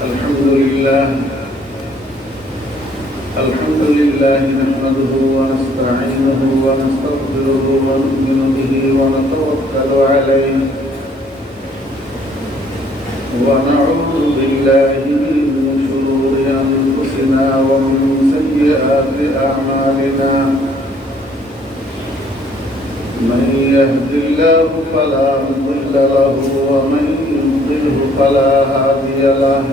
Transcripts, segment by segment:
الحمد لله نحمده ونستعينه ونستغفره ونؤمن به ونتوكل عليه ونعوذ بالله من شرور أنفسنا ومن سيئات أعمالنا من يهد الله فلا مضل له ومن يضلل فلا هادي له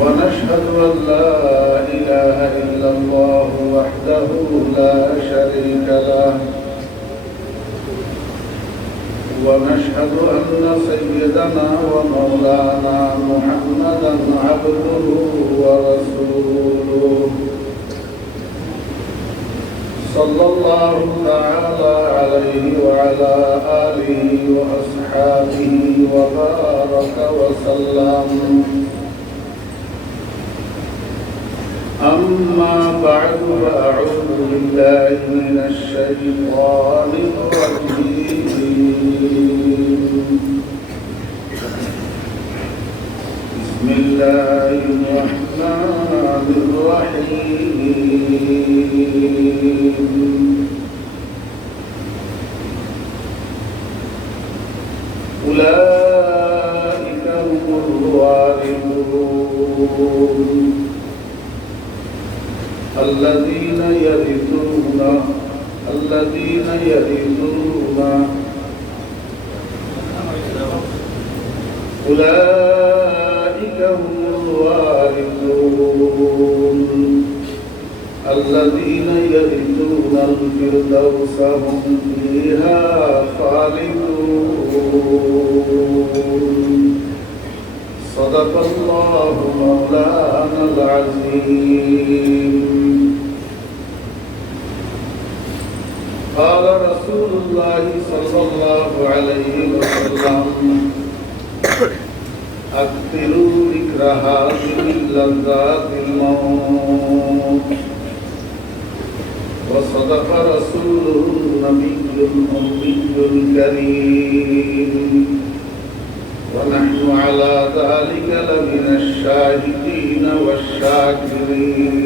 ونشهد أن لا إله إلا الله وحده لا شريك له ونشهد أن سيدنا ومولانا محمدا عبده ورسوله صلى الله تعالى عليه وعلى آله وأصحابه وبارك وسلم. أما بعد فأعوذ بالله من الشيطان الرجيم. بسم الله الرحمن الرحيم. أولئك هم الوارثون الذين يرثون أولئك هم الوارثون الذين يرثون الفردوس هم فيها خالدون. صدق الله مولانا العظيم. قال رسول الله صلى الله عليه وسلم أكثروا ذكر هذه اللذات الموت. وصدق رسوله النبي الأمي الكريم ونحن على ذلك لمن الشاهدين والشاكرين.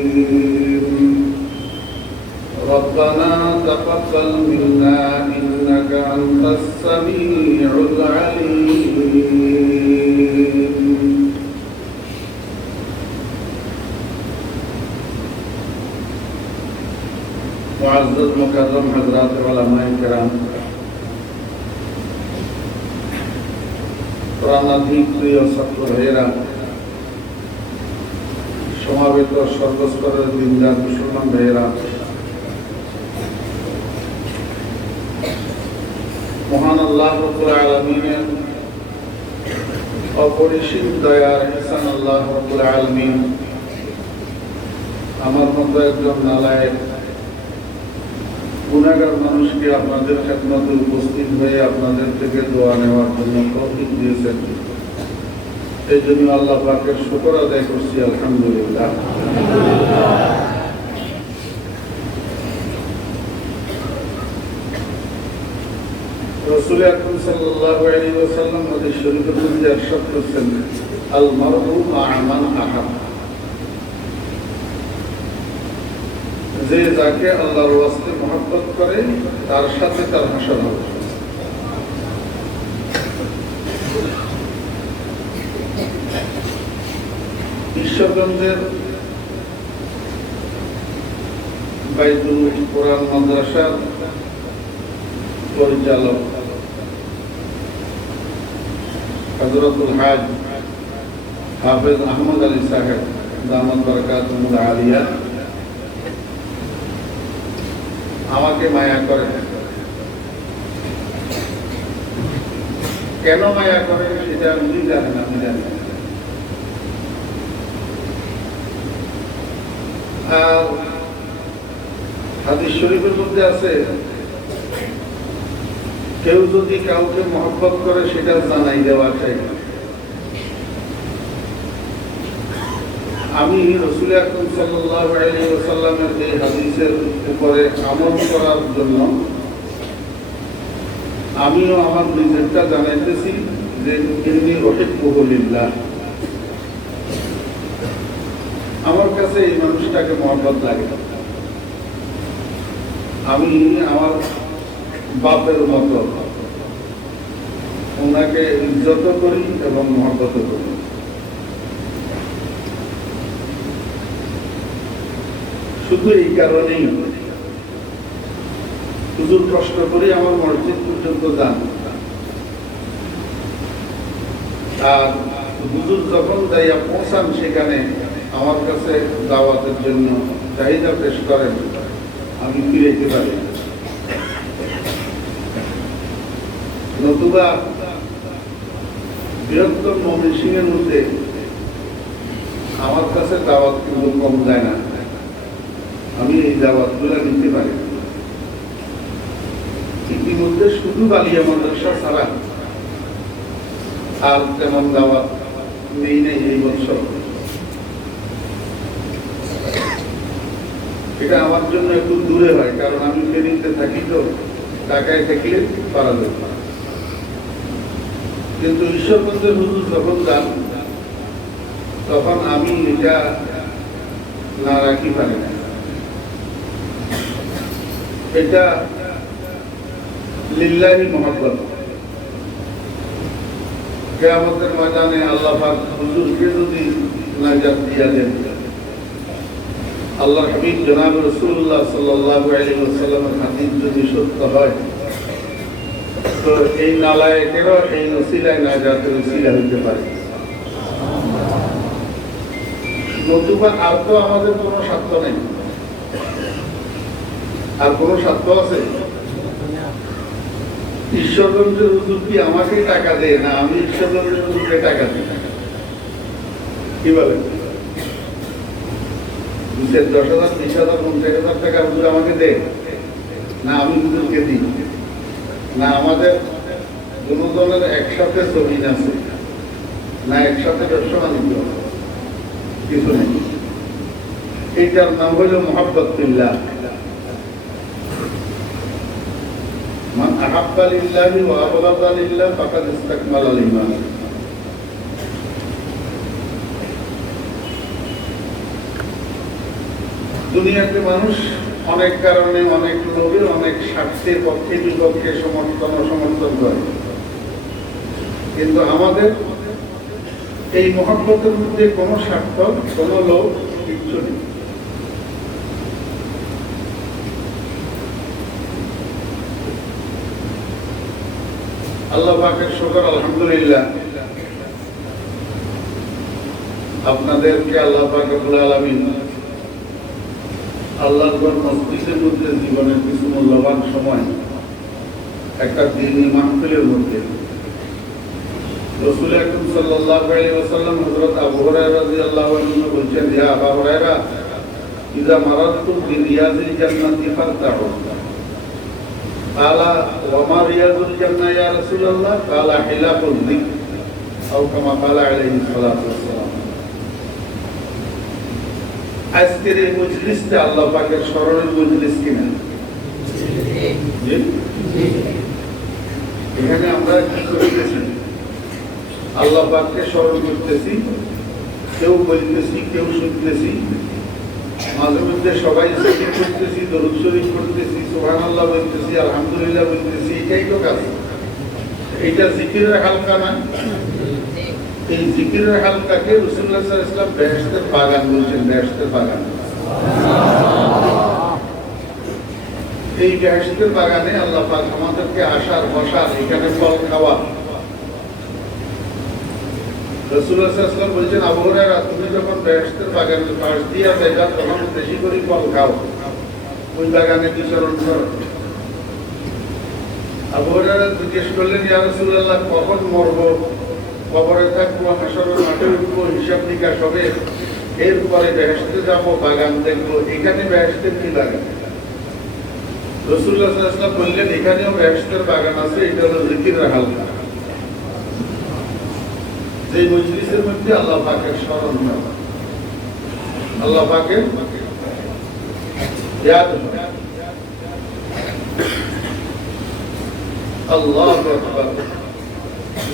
ربنا تقبل منا إنك أنت السميع العليم. معزز مكرم حضرات علماء کرام, প্রাণাধিক প্রিয় ছাত্র ভাইয়েরা, সমাবেত সর্বস্তরের দিনদার মুসলমান ভাইয়েরা, মহান আল্লাহ রাব্বুল আলামিনের অপরিসীম দয়ার ইহসান আল্লাহ রাব্বুল আলামিন আমার মতো একজন নালায়েক গুনাহগার মানুষকে আপনাদের খেদমতে উপস্থিত হয়ে আপনাদের থেকে দোয়া নেওয়ার জন্য তৌফিক দিয়েছেন। এই জন্য আল্লাহ পাকের শুকর আদায় করছি, আলহামদুলিল্লাহ। রাসূল আকরাম সাল্লাল্লাহু আলাইহি ওয়াসাল্লাম হাদিস শরীফের মধ্যে ইরশাদ করেছেন, আল মারউ মা'a মান আহাব। যে যাকে আল্লাহর ওয়াস্তে মহব্বত করে তার সাথে তার হাসর হবে। ঈশ্বরগঞ্জের বাইতুল কোরআন মাদ্রাসার পরিচালক হযরতুল হাজ হাফেজ আহমদ আলী সাহেব দামাত বারাকাতুহুল আলিয়া আমাকে মায়া করে। কেন মায়া করে সেটা উনি জানেন, আমি জানি। আর হাদিস শরীফের মধ্যে আছে, কেউ যদি কাউকে মহব্বত করে সেটা জানাই দেওয়া চাই। আমি রাসূল আকরাম সাল্লাল্লাহু আলাইহি ওয়াসাল্লামের এই হাদিসের উপরে আমল করার জন্য আমিও আমার নিজেরটা জানাইতেছি, যে ইন্নী উহিব্বুহু লিল্লাহ, আমার কাছে এই মানুষটাকে মহব্বত লাগে। আমি আমার বাপের মতো ওনাকে ইজ্জত করি এবং মহব্বত করি। শুধু এই কারণেই হুজুর কষ্ট করে আমার মসজিদ পর্যন্ত যান, আর হুজুর যখন যাইয়া পৌঁছান সেখানে আমার কাছে দাওয়াতের জন্য চাহিদা পেশ করেন, আমি ফিরেতে পারি। নতুবা বৃহত্তর ময়মনসিংহের মধ্যে আমার কাছে দাওয়াত কিন্তু কম যায় না, আমি এই দাওয়াতগুলো নিতে পারি। ইতিমধ্যে শুধু বালিয়া মাদ্রাসা ছাড়া আর তেমন দাওয়াত নেই নাই এই বছর। এটা আমার জন্য একটু দূরে হয়, কারণ আমি ফেরিতে থাকি, তো ঢাকায় থাকলে পারা যাবে। কিন্তু ঈশ্বরগঞ্জের হুজুর যখন যান তখন আমি এটা না রাখি পারি না। এটা লিল্লাহি মুহাব্বত। কিয়ামতের ময়দানে আল্লাহ পাক হুজুরকে যদি নাজাত দিয়া দেন, আল্লাহর হাবিব জনাব রাসূলুল্লাহ সাল্লাল্লাহু আলাইহি ওয়াসাল্লামের হাদিস যদি সত্য হয়, তো এই নালায়েকেরও এই ওসিলায় নাজাতের ওসিলা হইতে পারে। নতুবা আর তো আমাদের কোনো স্বার্থ নেই। আর কোনো স্বার্থ আছে? ঈশ্বরগঞ্জের হুজুর কি আমাকে টাকা দেয় না আমি ঈশ্বরগঞ্জের হুজুরকে টাকা দিই? কি বলেন? 10,000, 20,000, 50,000 টাকা হুজুর আমাকে দেয় না আমি হুজুরকে দিই? না আমাদের দুজনের একসাথে জমিন আছে, না একসাথে ব্যবসা বাণিজ্য, কিছু নেই। এইটার নাম হইল মুহাব্বত ফিল্লাহ। মান আহাব্বা লিল্লাহি ওয়া আবগাদা লিল্লাহ ফাকাদ ইসতাকমালাল ঈমান। দুনিয়াতে মানুষ অনেক কারণে, অনেক লোভে, অনেক স্বার্থের পক্ষে বিপক্ষে সমর্থন করে, কিন্তু আমাদের এই মহব্বতের মধ্যে কোনো স্বার্থ, কোনো লোভ কিচ্ছু নেই। আল্লাহ পাকের শুকর, আলহামদুলিল্লাহ, আপনাদেরকে আল্লাহ পাক রব্বুল আলামিন আল্লাহর ঘর মসজিদের মধ্যে জীবনের কিছু মূল্যবান সময় একটা দ্বীনি মাহফিলের মধ্যে রাসূল আকরাম সাল্লাল্লাহু আলাইহি ওয়াসাল্লাম হযরত আবু হুরায়রা রাদিয়াল্লাহু আনহু বলেন, ইয়া আবু হুরায়রা, ইযা মারাতু বিরিয়াজিল জান্নাতি ফারতাহু। ক্বালা ওয়া মা রিয়াজুল জান্নাহ ইয়া রাসূলুল্লাহ? ক্বালা হিলাকুল যিকর আও কামা ক্বালা আলাইহিস সালাতু ওয়াসসালাম। আজকের এই মজলিসটা আল্লাহ পাকের স্মরণের মজলিস কিনা? এখানে আমরা কি করতেছি? আল্লাহ পাককে স্মরণ করতেছি, কেউ বলতেছি, কেউ শুনতেছি, মাঝে মধ্যে সবাই জিকির করতেছি, দরুদ শরীফ করতেছি, সুবহানাল্লাহ বলতেছি, আলহামদুলিল্লাহ বলতেছি, এটাই তো কাজ। এইটা জিকিরের হালকা না? এই জিকিরের হালকাকে রাসূলুল্লাহ সাল্লাল্লাহু আলাইহি ওয়াসাল্লাম বেহেশতের বাগান বলছেন। বেহেশতের বাগান, এই বেহেশতের বাগানে আল্লাহ পাক আমাদেরকে আসার, বসার, এখানে ফল খাওয়া। রাসূলুল্লাহ সাল্লাল্লাহু আলাইহি ওয়াসাল্লাম বলছেন, আবু হুরায়রা, তুমি যখন বেহেশতের বাগানের পাশ দিয়ে যাইবা তখন বেশি করে ফল খাও, ওই বাগানে বিচরণ করো। আবু হুরায়রা জিজ্ঞেস করলেন, ইয়া রাসূলুল্লাহ, কখন মরবো? কবরে থাকবো, হাসরের মাঠে উঠবো, হিসাব নিকাশ হবে, এরপরে বেহেশতে যাবো, বাগান দেখবো। এখানে বেহেশতের কি বাগান? রাসূলুল্লাহ সাল্লাল্লাহু আলাইহি ওয়াসাল্লাম বললেন, এখানেও বেহেশতের বাগান আছে, এটা হলো জিকিরের হালকা। যে মজলিসের মধ্যে আল্লাহ পাকের স্মরণ হয়, আল্লাহ পাকের ইয়াদ হয়। আল্লাহু আকবার।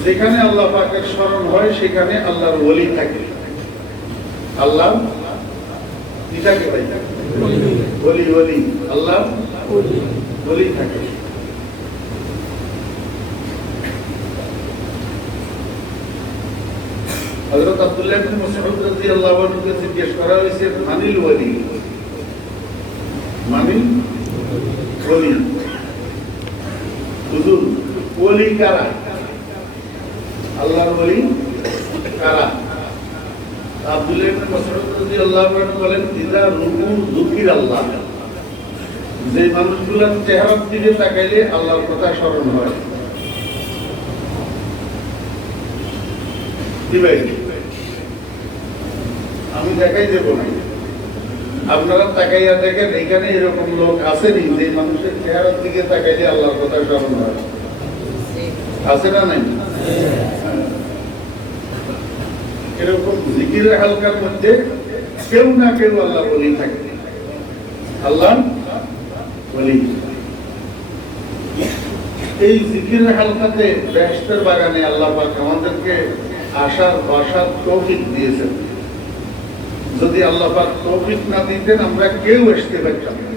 যেখানে আল্লাহ পাকের স্মরণ হয় সেখানে আল্লাহর ওলি থাকে। আল্লাহ কি থাকে ভাই? ওলি। ওলি আল্লাহ ওলি থাকে। হযরত আব্দুল্লাহ ইবনে মাসউদ রাদিয়াল্লাহু আনহু কে জিজ্ঞেস করা হয়েছে মানিল ওলি, মানিল ওলি, হুজুর ওলি কারা? আল্লাহর ওলি কারা? আব্দুল্লাহ ইবনে মাসউদ রাদিয়াল্লাহু আনহু বলেন ইযা রুকু যুকির আল্লাহ, যে মানুষগুলোর চেহারার দিকে তাকাইলে আল্লাহর কথা স্মরণ হয়। আমি দেখাই দেব না, আপনারা তাকাইয়া দেখেন এখানে এরকম লোক আসেনি যে মানুষের চেহারার দিকে তাকাইলে আল্লাহর কথা স্মরণ হয়। আছে না নাই? এরকম জিকিরের হালকার মধ্যে কেউ না কেউ আল্লাহ বলি থাকে। আল্লাহ বলি এই জিকিরের হালকাতে বেহেশতের বাগানে আল্লাহ পাক আমাদেরকে আসার বসার তৌফিক দিয়েছেন। যদি আল্লাহ পাক তৌফিক না দিতেন আমরা কেউ আসতে পারতাম না।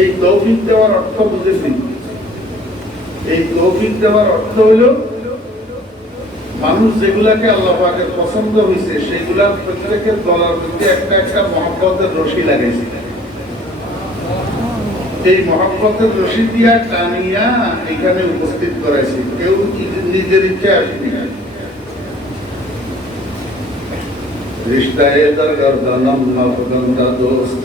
এই তৌফিক দেওয়ার অর্থ বুঝেছি? এই তৌফিক দেওয়ার অর্থ হলো মানুষ যেগুলাকে আল্লাহ পাকের পছন্দ হয়েছে সেগুলার প্রত্যেকের গলার মধ্যে একটা একটা মহব্বতের রশি লাগাইছে। এই মহব্বতের রশি দিয়া টানিয়া এখানে উপস্থিত করাইছে, কেউ নিজের ইচ্ছে আসেনি। रिश्ता-ए दरगर्दनम अफगंदा दोस्त,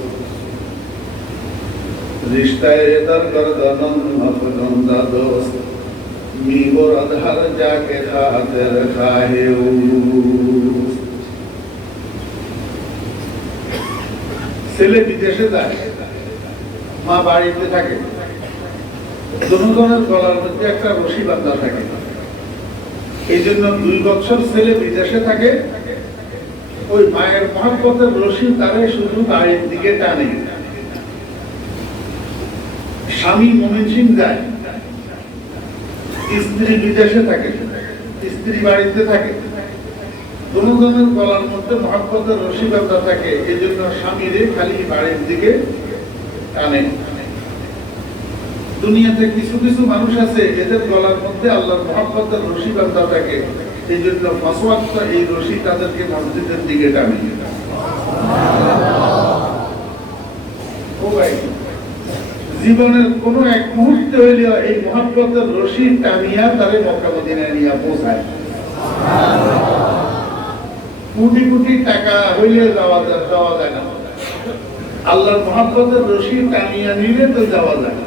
रिश्ता-ए दरगर्दनम अफगंदा दोस्त, मीवर अधर जाके खातिर खाहे ছেলে বিদেশে যায়, মা বাড়িতে থাকে, জনগণের গলার মধ্যে একটা রশি বাঁধা থাকে। এই জন্য 2 বছর ছেলে বিদেশে থাকে, ওই মায়ের মহব্বতের রশি তারে শুধু বাড়ির দিকে টানে। স্বামী ময়মনসিংহ যায়, স্ত্রী বিদেশে থাকে, স্ত্রী বাড়িতে থাকে, জনগণের গলার মধ্যে মহব্বতের রশি বাঁধা থাকে। এই জন্য স্বামীরে খালি বাড়ির দিকে টানে। দুনিয়াতে কিছু কিছু মানুষ আছে এদের গলার মধ্যে আল্লাহর মহব্বতের রশি বাঁধা থাকে, এই জন্য ফাঁসওয়াক্ত এই রশি তাদেরকে মসজিদের দিকে টানে। জীবনের কোন এক মুহূর্তে হইলেও এই মহব্বতের রশি টানিয়া তারে মক্কা মদিনায় নিয়ে পৌঁছায়। কোটি কোটি টাকা হইলে যাওয়া যায় না, আল্লাহর মহব্বতের রশি টানিয়া নিলে তো যাওয়া যায়।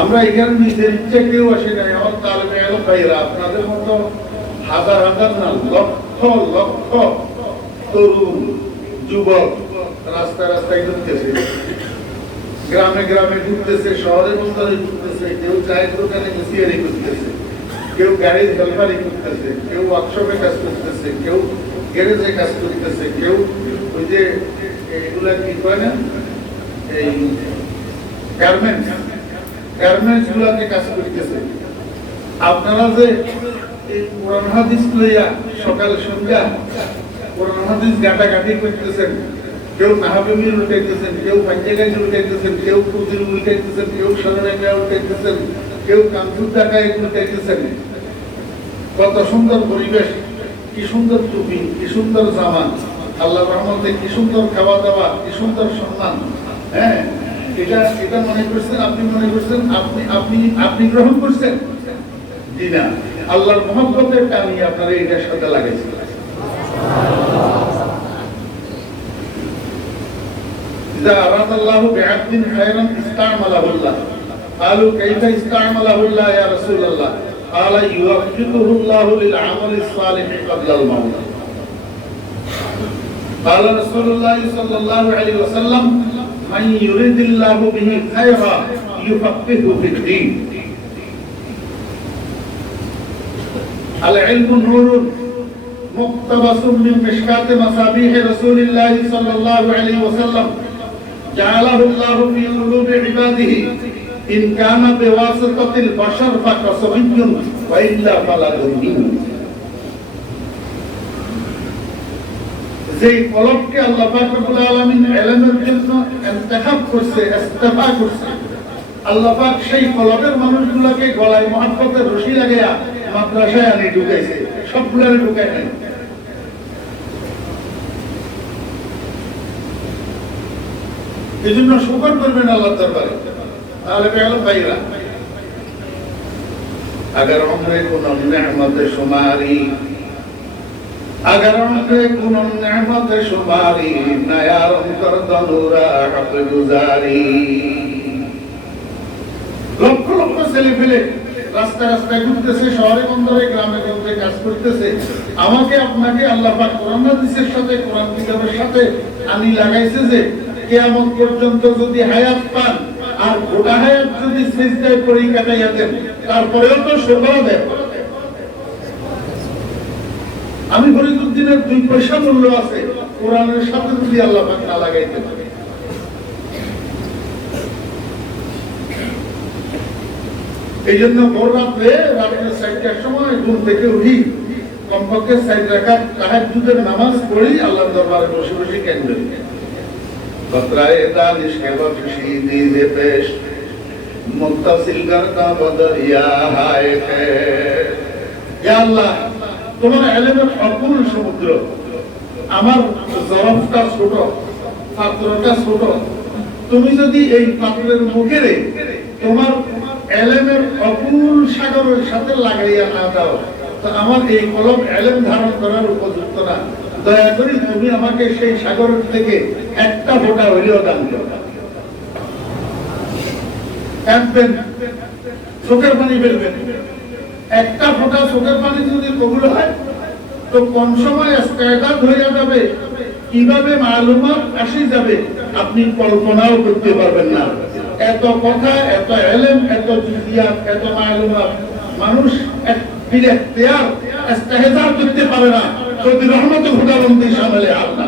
আমরা এখানে নিজের ইচ্ছে কেউ আসে নাই। আমার তালেবে ইলম ভাইরা আপনাদের মতো হাজার হাজার না লক্ষ লক্ষ তরুণ যুবক রাস্তায় রাস্তায় ঢুকতেছে, গ্রামে গ্রামে ঢুকতেছে, শহরের মধ্যে ঢুকতেছে, কেউ চায়ের দোকানে মিশিয়ারি করতেছে, কেউ গাড়ির হেলপারি করতেছে, কেউ ওয়ার্কশপে কাজ করতেছে, কেউ গ্যারেজে কাজ করতেছে, কেউ ওই যে এগুলা কি কয় না এই গার্মেন্টস গুলাতে কাজ করতেছে। আপনারা যে এই কোরআন হাদিস লইয়া সকাল সন্ধ্যা কোরআন হাদিস গাটাগাটি করতেছেন, কেউ মাহফিল উঠাইতেছেন, কেউ পাঞ্জাগাজি উঠাইতেছেন, কেউ কুদির উঠাইতেছেন, কেউ সরণাঙ্গা উঠাইতেছেন, কেউ কামজুর ডাকায় উঠাইতেছেন। কত সুন্দর পরিবেশ, কি সুন্দর টুপি, কি সুন্দর জামা, আল্লাহ রহমতে কি সুন্দর খাওয়া দাওয়া, কি সুন্দর সম্মান। হ্যাঁ, এটা মনে করছেন আপনি, মনে করছেন আপনি গ্রহণ করছেন? জি না, আল্লাহর মহব্বতের টানি আপনারা এটার সাথে লাগাইছেন। إذا أراد الله بعبد خيرا استعمله الله. قالوا كيف استعمله الله يا رسول الله؟ قال يوفقه الله للعمل الصالح قبل الموت. قال رسول الله صلى الله عليه وسلم من يريد الله به خيرا يفقهه في الدين. العلم نور مقتبس من مشكاة مصابيح رسول الله صلى الله عليه وسلم جعله الله في قلوب عباده ইন কানা বিওয়াসিতাতিল বাশার ফাকাসাবিয়্যুন ওয়া ইল্লা ফালা দুনিন। যে কলবকে আল্লাহ পাক রব্বুল আলামিন ইলমের জন্য ইন্তেখাব করছে, ইস্তেফা করছে, আল্লাহ পাক সেই কলবের মানুষগুলোকে গলায় মহব্বতের রশি লাগাইয়া মাদ্রাসায় আনি ঢুকাইছে, সবগুলোরে ঢুকায় নাই। এই জন্য শুকর করবেন আল্লাহর দরবারে। তাহলে পেলাম ভাইরা, अगर उम्र कुन नेमत शुमारी, अगर उम्र कुन नेमत शुमारी, नया कर दनुरा हक गुजारी। লক্ষ লক্ষ ছেলে ফেলে রাস্তায় রাস্তায় ঘুরতেছে, শহরে বন্দরে গ্রামে গঞ্জে কাজ করতেছে। আমাকে আপনাকে আল্লাহ পাক কোরআন হাদিসের সাথে, কোরআন কিতাবের সাথে আনি লাগাইছে যে কিয়ামত পর্যন্ত যদি হায়াত পান আর গোটা হায়াত যদি সিজদায় পড়ে কাটাইয়া দেন, তারপরেও তো শুকর দেন। আমি ফরিদুদ্দিনের 2 পয়সা মূল্য আছে কোরআনের সাথে যদি আল্লাহ পাক না লাগাইতে পারে। এই জন্য ভোর রাত্রে 4টার সময় ঘুম থেকে উঠি, কমপক্ষে 4 রাকাত তাহাজ্জুদের নামাজ পড়ি, আল্লাহর দরবারে বসে বসে কেন্দ্রে बतराए दानिश के बख्शी दीजे पेश मुत्तसिल करता बदरिया हाय है। या अल्लाह, তোমার ইলমের অপূর্ণ সমুদ্র, আমার জরফটা ছোট, পাত্রটা ছোট, তুমি যদি এই পাত্রের মুখে তোমার ইলমের অপূর্ণ সাগরের সাথে লাগাইয়া না দাও, তো আমার এই কলম ইলম ধারণ করার উপযুক্ত না। দয়া করে তুমি আমাকে সেই সাগরের থেকে একটা ফোঁটা হইলেও দান করো। একদিন চোখের পানি ফেলবেন, একটা ফোঁটা চোখের পানি যদি কবুল হয় তো কোন সময় ইস্তেদাদ হয়ে যাবে, কিভাবে মালুমাত আসি যাবে আপনি কল্পনাও করতে পারবেন না। এত কথা, এত ইলম, এত জুজিয়াত, এত মালুমাত মানুষ বিলেখতিয়ার ইস্তেহজা করতে পারে না যদি রহমত খুদাবন্দি শামিলে আল্লাহ।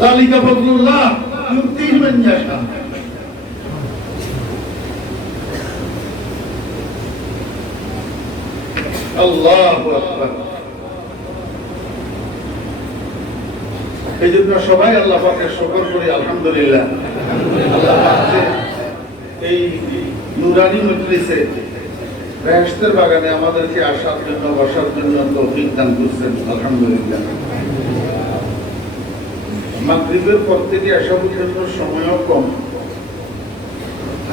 যালিকা ফাদলুল্লাহ ইউতিহি মান ইয়াশা। আল্লাহু আকবার। এইজন্য সবাই আল্লাহ পাকের শুকর করি, আলহামদুলিল্লাহ। আল্লাহ পাক এই নুরানি মজলিসে বেহেশতের বাগানে আমাদেরকে আসার জন্য, বসার জন্য তৌফিক দান করছেন, আলহামদুলিল্লাহ। মাগরিবের পর থেকে আসা পর্যন্ত সময়ও কম,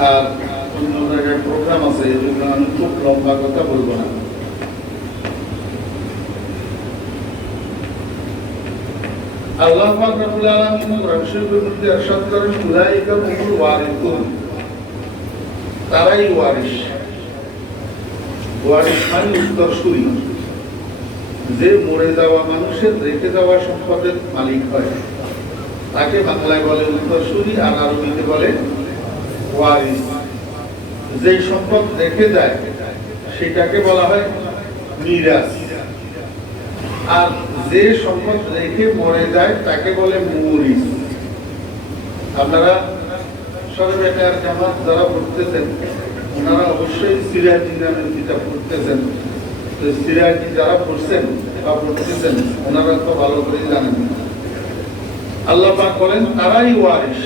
আর অন্য জায়গায় প্রোগ্রাম আছে, এই জন্য আমি খুব লম্বা কথা বলবো না। আল্লাহ পাক রব্বুল আলামিন কোরআন শরীফের মধ্যে ইরশাদ করেন, উলাইকা হুমুল ওয়ারিসুন, তারাই ওয়ারিস। ওয়ারিস মানে উত্তরসূরি, যে মরে যাওয়া মানুষের রেখে যাওয়া সম্পদের মালিক হয় তাকে বাংলায় বলে উত্তরসূরি, আর আরবিতে বলে ওয়ারিস। যে সম্পদ রেখে যায় সেটাকে বলা হয় মিরাস, আর যে সম্পদ রেখে মরে যায় তাকে বলে মুরিস। আপনারা সবে আর জামাত যারা পড়তেছেন ওনারা অবশ্যই সিরাজি নামের কিতাব পড়তেছেন। তো সিরাজি যারা পড়ছেন বা পড়তেছেন ওনারা তো ভালো করে জানেন, আল্লাহ পাক বলেন তারাই ওয়ারিস।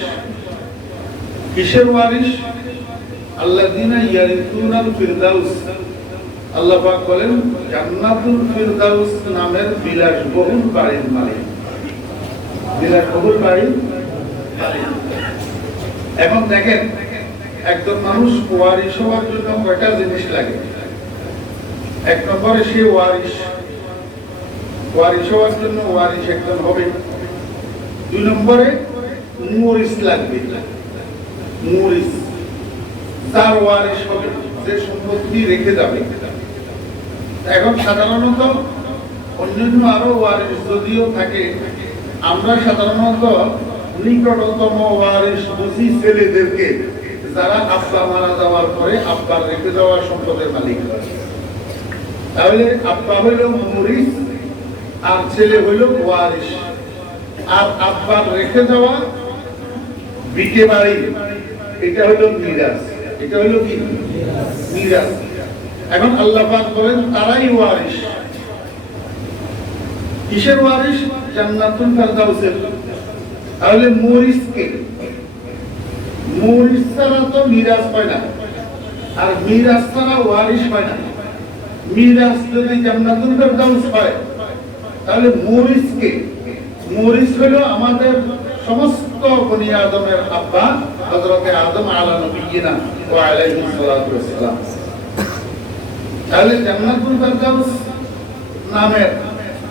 কিসের ওয়ারিস? আল্লাযিনা ইয়ারিসুনাল ফিরদাউস। আল্লাহ পাক বলেন জান্নাতুল ফিরদাউস নামের বিলাসবহুল বাড়ির মালিক। বিলাসবহুল বাড়ির মালিক। এখন দেখেন, একজন মানুষ ওয়ারিস হওয়ার জন্য কয়টা জিনিস লাগে। এক নম্বরে সে ওয়ারিস, ওয়ারিস হওয়ার জন্য ওয়ারিস একজন হবে। 2 নম্বরে মুরিস লাগবে, মুরিস তার ওয়ারিস হবে, যে সম্পত্তি রেখে যাবে। এখন সাধারণত অন্যান্য আরো ওয়ারিস যদিও থাকে, আমরা সাধারণত নিকটতম ওয়ারিস বুঝি ছেলেদেরকে, যারা আব্বা মারা যাওয়ার পরে আব্বার রেখে যাওয়া সম্পদের মালিক হয়। তাহলে আব্বা হইল মুরিস আর ছেলে হইল ওয়ারিস। আর আব্বার রেখে যাওয়া বিকে বাড়ি, এটা হলো মিরাস। এটা হলো কি? মিরাস। এখন আল্লাহ পাক বলেন তারাই ওয়ারিস। কিসের ওয়ারিস? জান্নাতুল ফেরদাউসের। তাহলে মরিস কে? মরিস ছাড়া তো মিরাস পায় না, আর মিরাস ছাড়া ওয়ারিস পায় না। মিরাস যদি জান্নাতুল ফেরদাউস পায়, তাহলে মরিস কে? মরিস হলো আমাদের সমস্ত বনি আদমের আব্বা হযরতে আদম আলা নবিয়িনা ওয়া আলাইহিস সালাতু ওয়াস সালাম। তাহলে জান্নাতুল ফেরদাউস নামের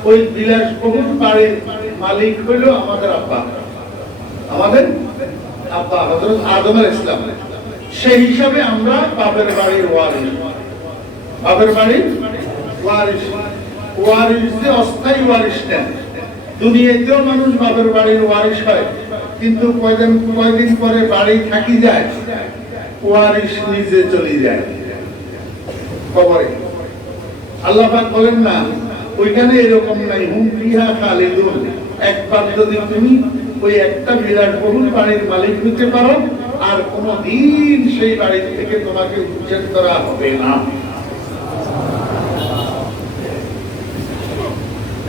ওই বিলাসবহুল বাড়ির মালিক হলো আমাদের আব্বা, আমাদের আব্বা হযরত আদম আলাইহিস সালাম। সেই হিসাবে আমরা বাপের বাড়ির ওয়ারিস। বাপের বাড়ির ওয়ারিস। ওয়ারিস যে অস্থায়ী ওয়ারিস না। দুনিয়াতেও মানুষ বাপের বাড়ির ওয়ারিস হয়, কিন্তু কয়দিন পরে বাড়ি থাকি যায়, ওয়ারিস নিজে চলে যায় কবরে। আল্লাহ পাক বলেন না ওইখানে এরকম নাই, হুম ফিহা খালিদুন। একবার যদি তুমি ওই একটা বিলাসবহুল বাড়ির মালিক হতে পারো, আর কোনদিন সেই বাড়ি থেকে তোমাকে উচ্ছেদ করা হবে না।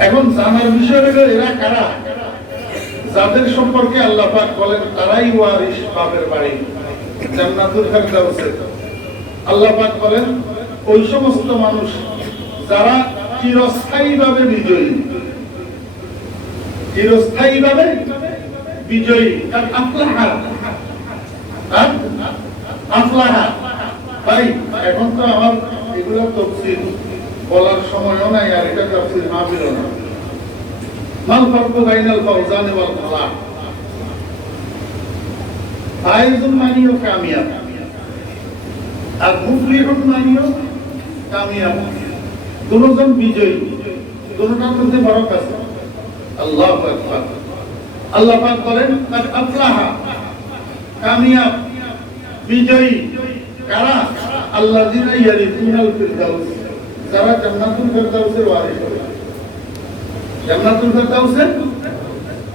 এখন জানার বিষয় হলো এরা কারা? যাদের সম্পর্কে আল্লাহ পাক বলেন তারাই ওয়ারিস বাপের বাড়ি জান্নাতুল ফেরদাউসে। আল্লাহ পাক বলেন ওই সমস্ত মানুষ যারা চিরস্থায়ীভাবে বিজয়ী। চিরস্থায়ীভাবে বিজয়ী। আফলাহা, আফলাহা। ভাই এখন তো আমার এগুলো তাফসীর বলার সময়ও নাই, আর এটা তাফসীর মাহফিলও না। মাল ফারকু বাইনাল ফাওজান ওয়াল ফালাহ। ফাইজুন মানিও কামিয়াব, আর মুফলিহুন মানিও কামিয়াব। দুজন বিজয়ী, দুটোর মধ্যে ফরক আছে। আল্লাহু আকবার। আল্লাহ পাক বলেন কাদ আফলাহা, কামিয়াব, বিজয়ী কারা? আল্লাযিনা ইয়ারিসুনাল ফিরদাউস, যারা জান্নাতুল ফেরদাউসের ওয়ারিস হবে। জান্নাতুল ফেরদাউসের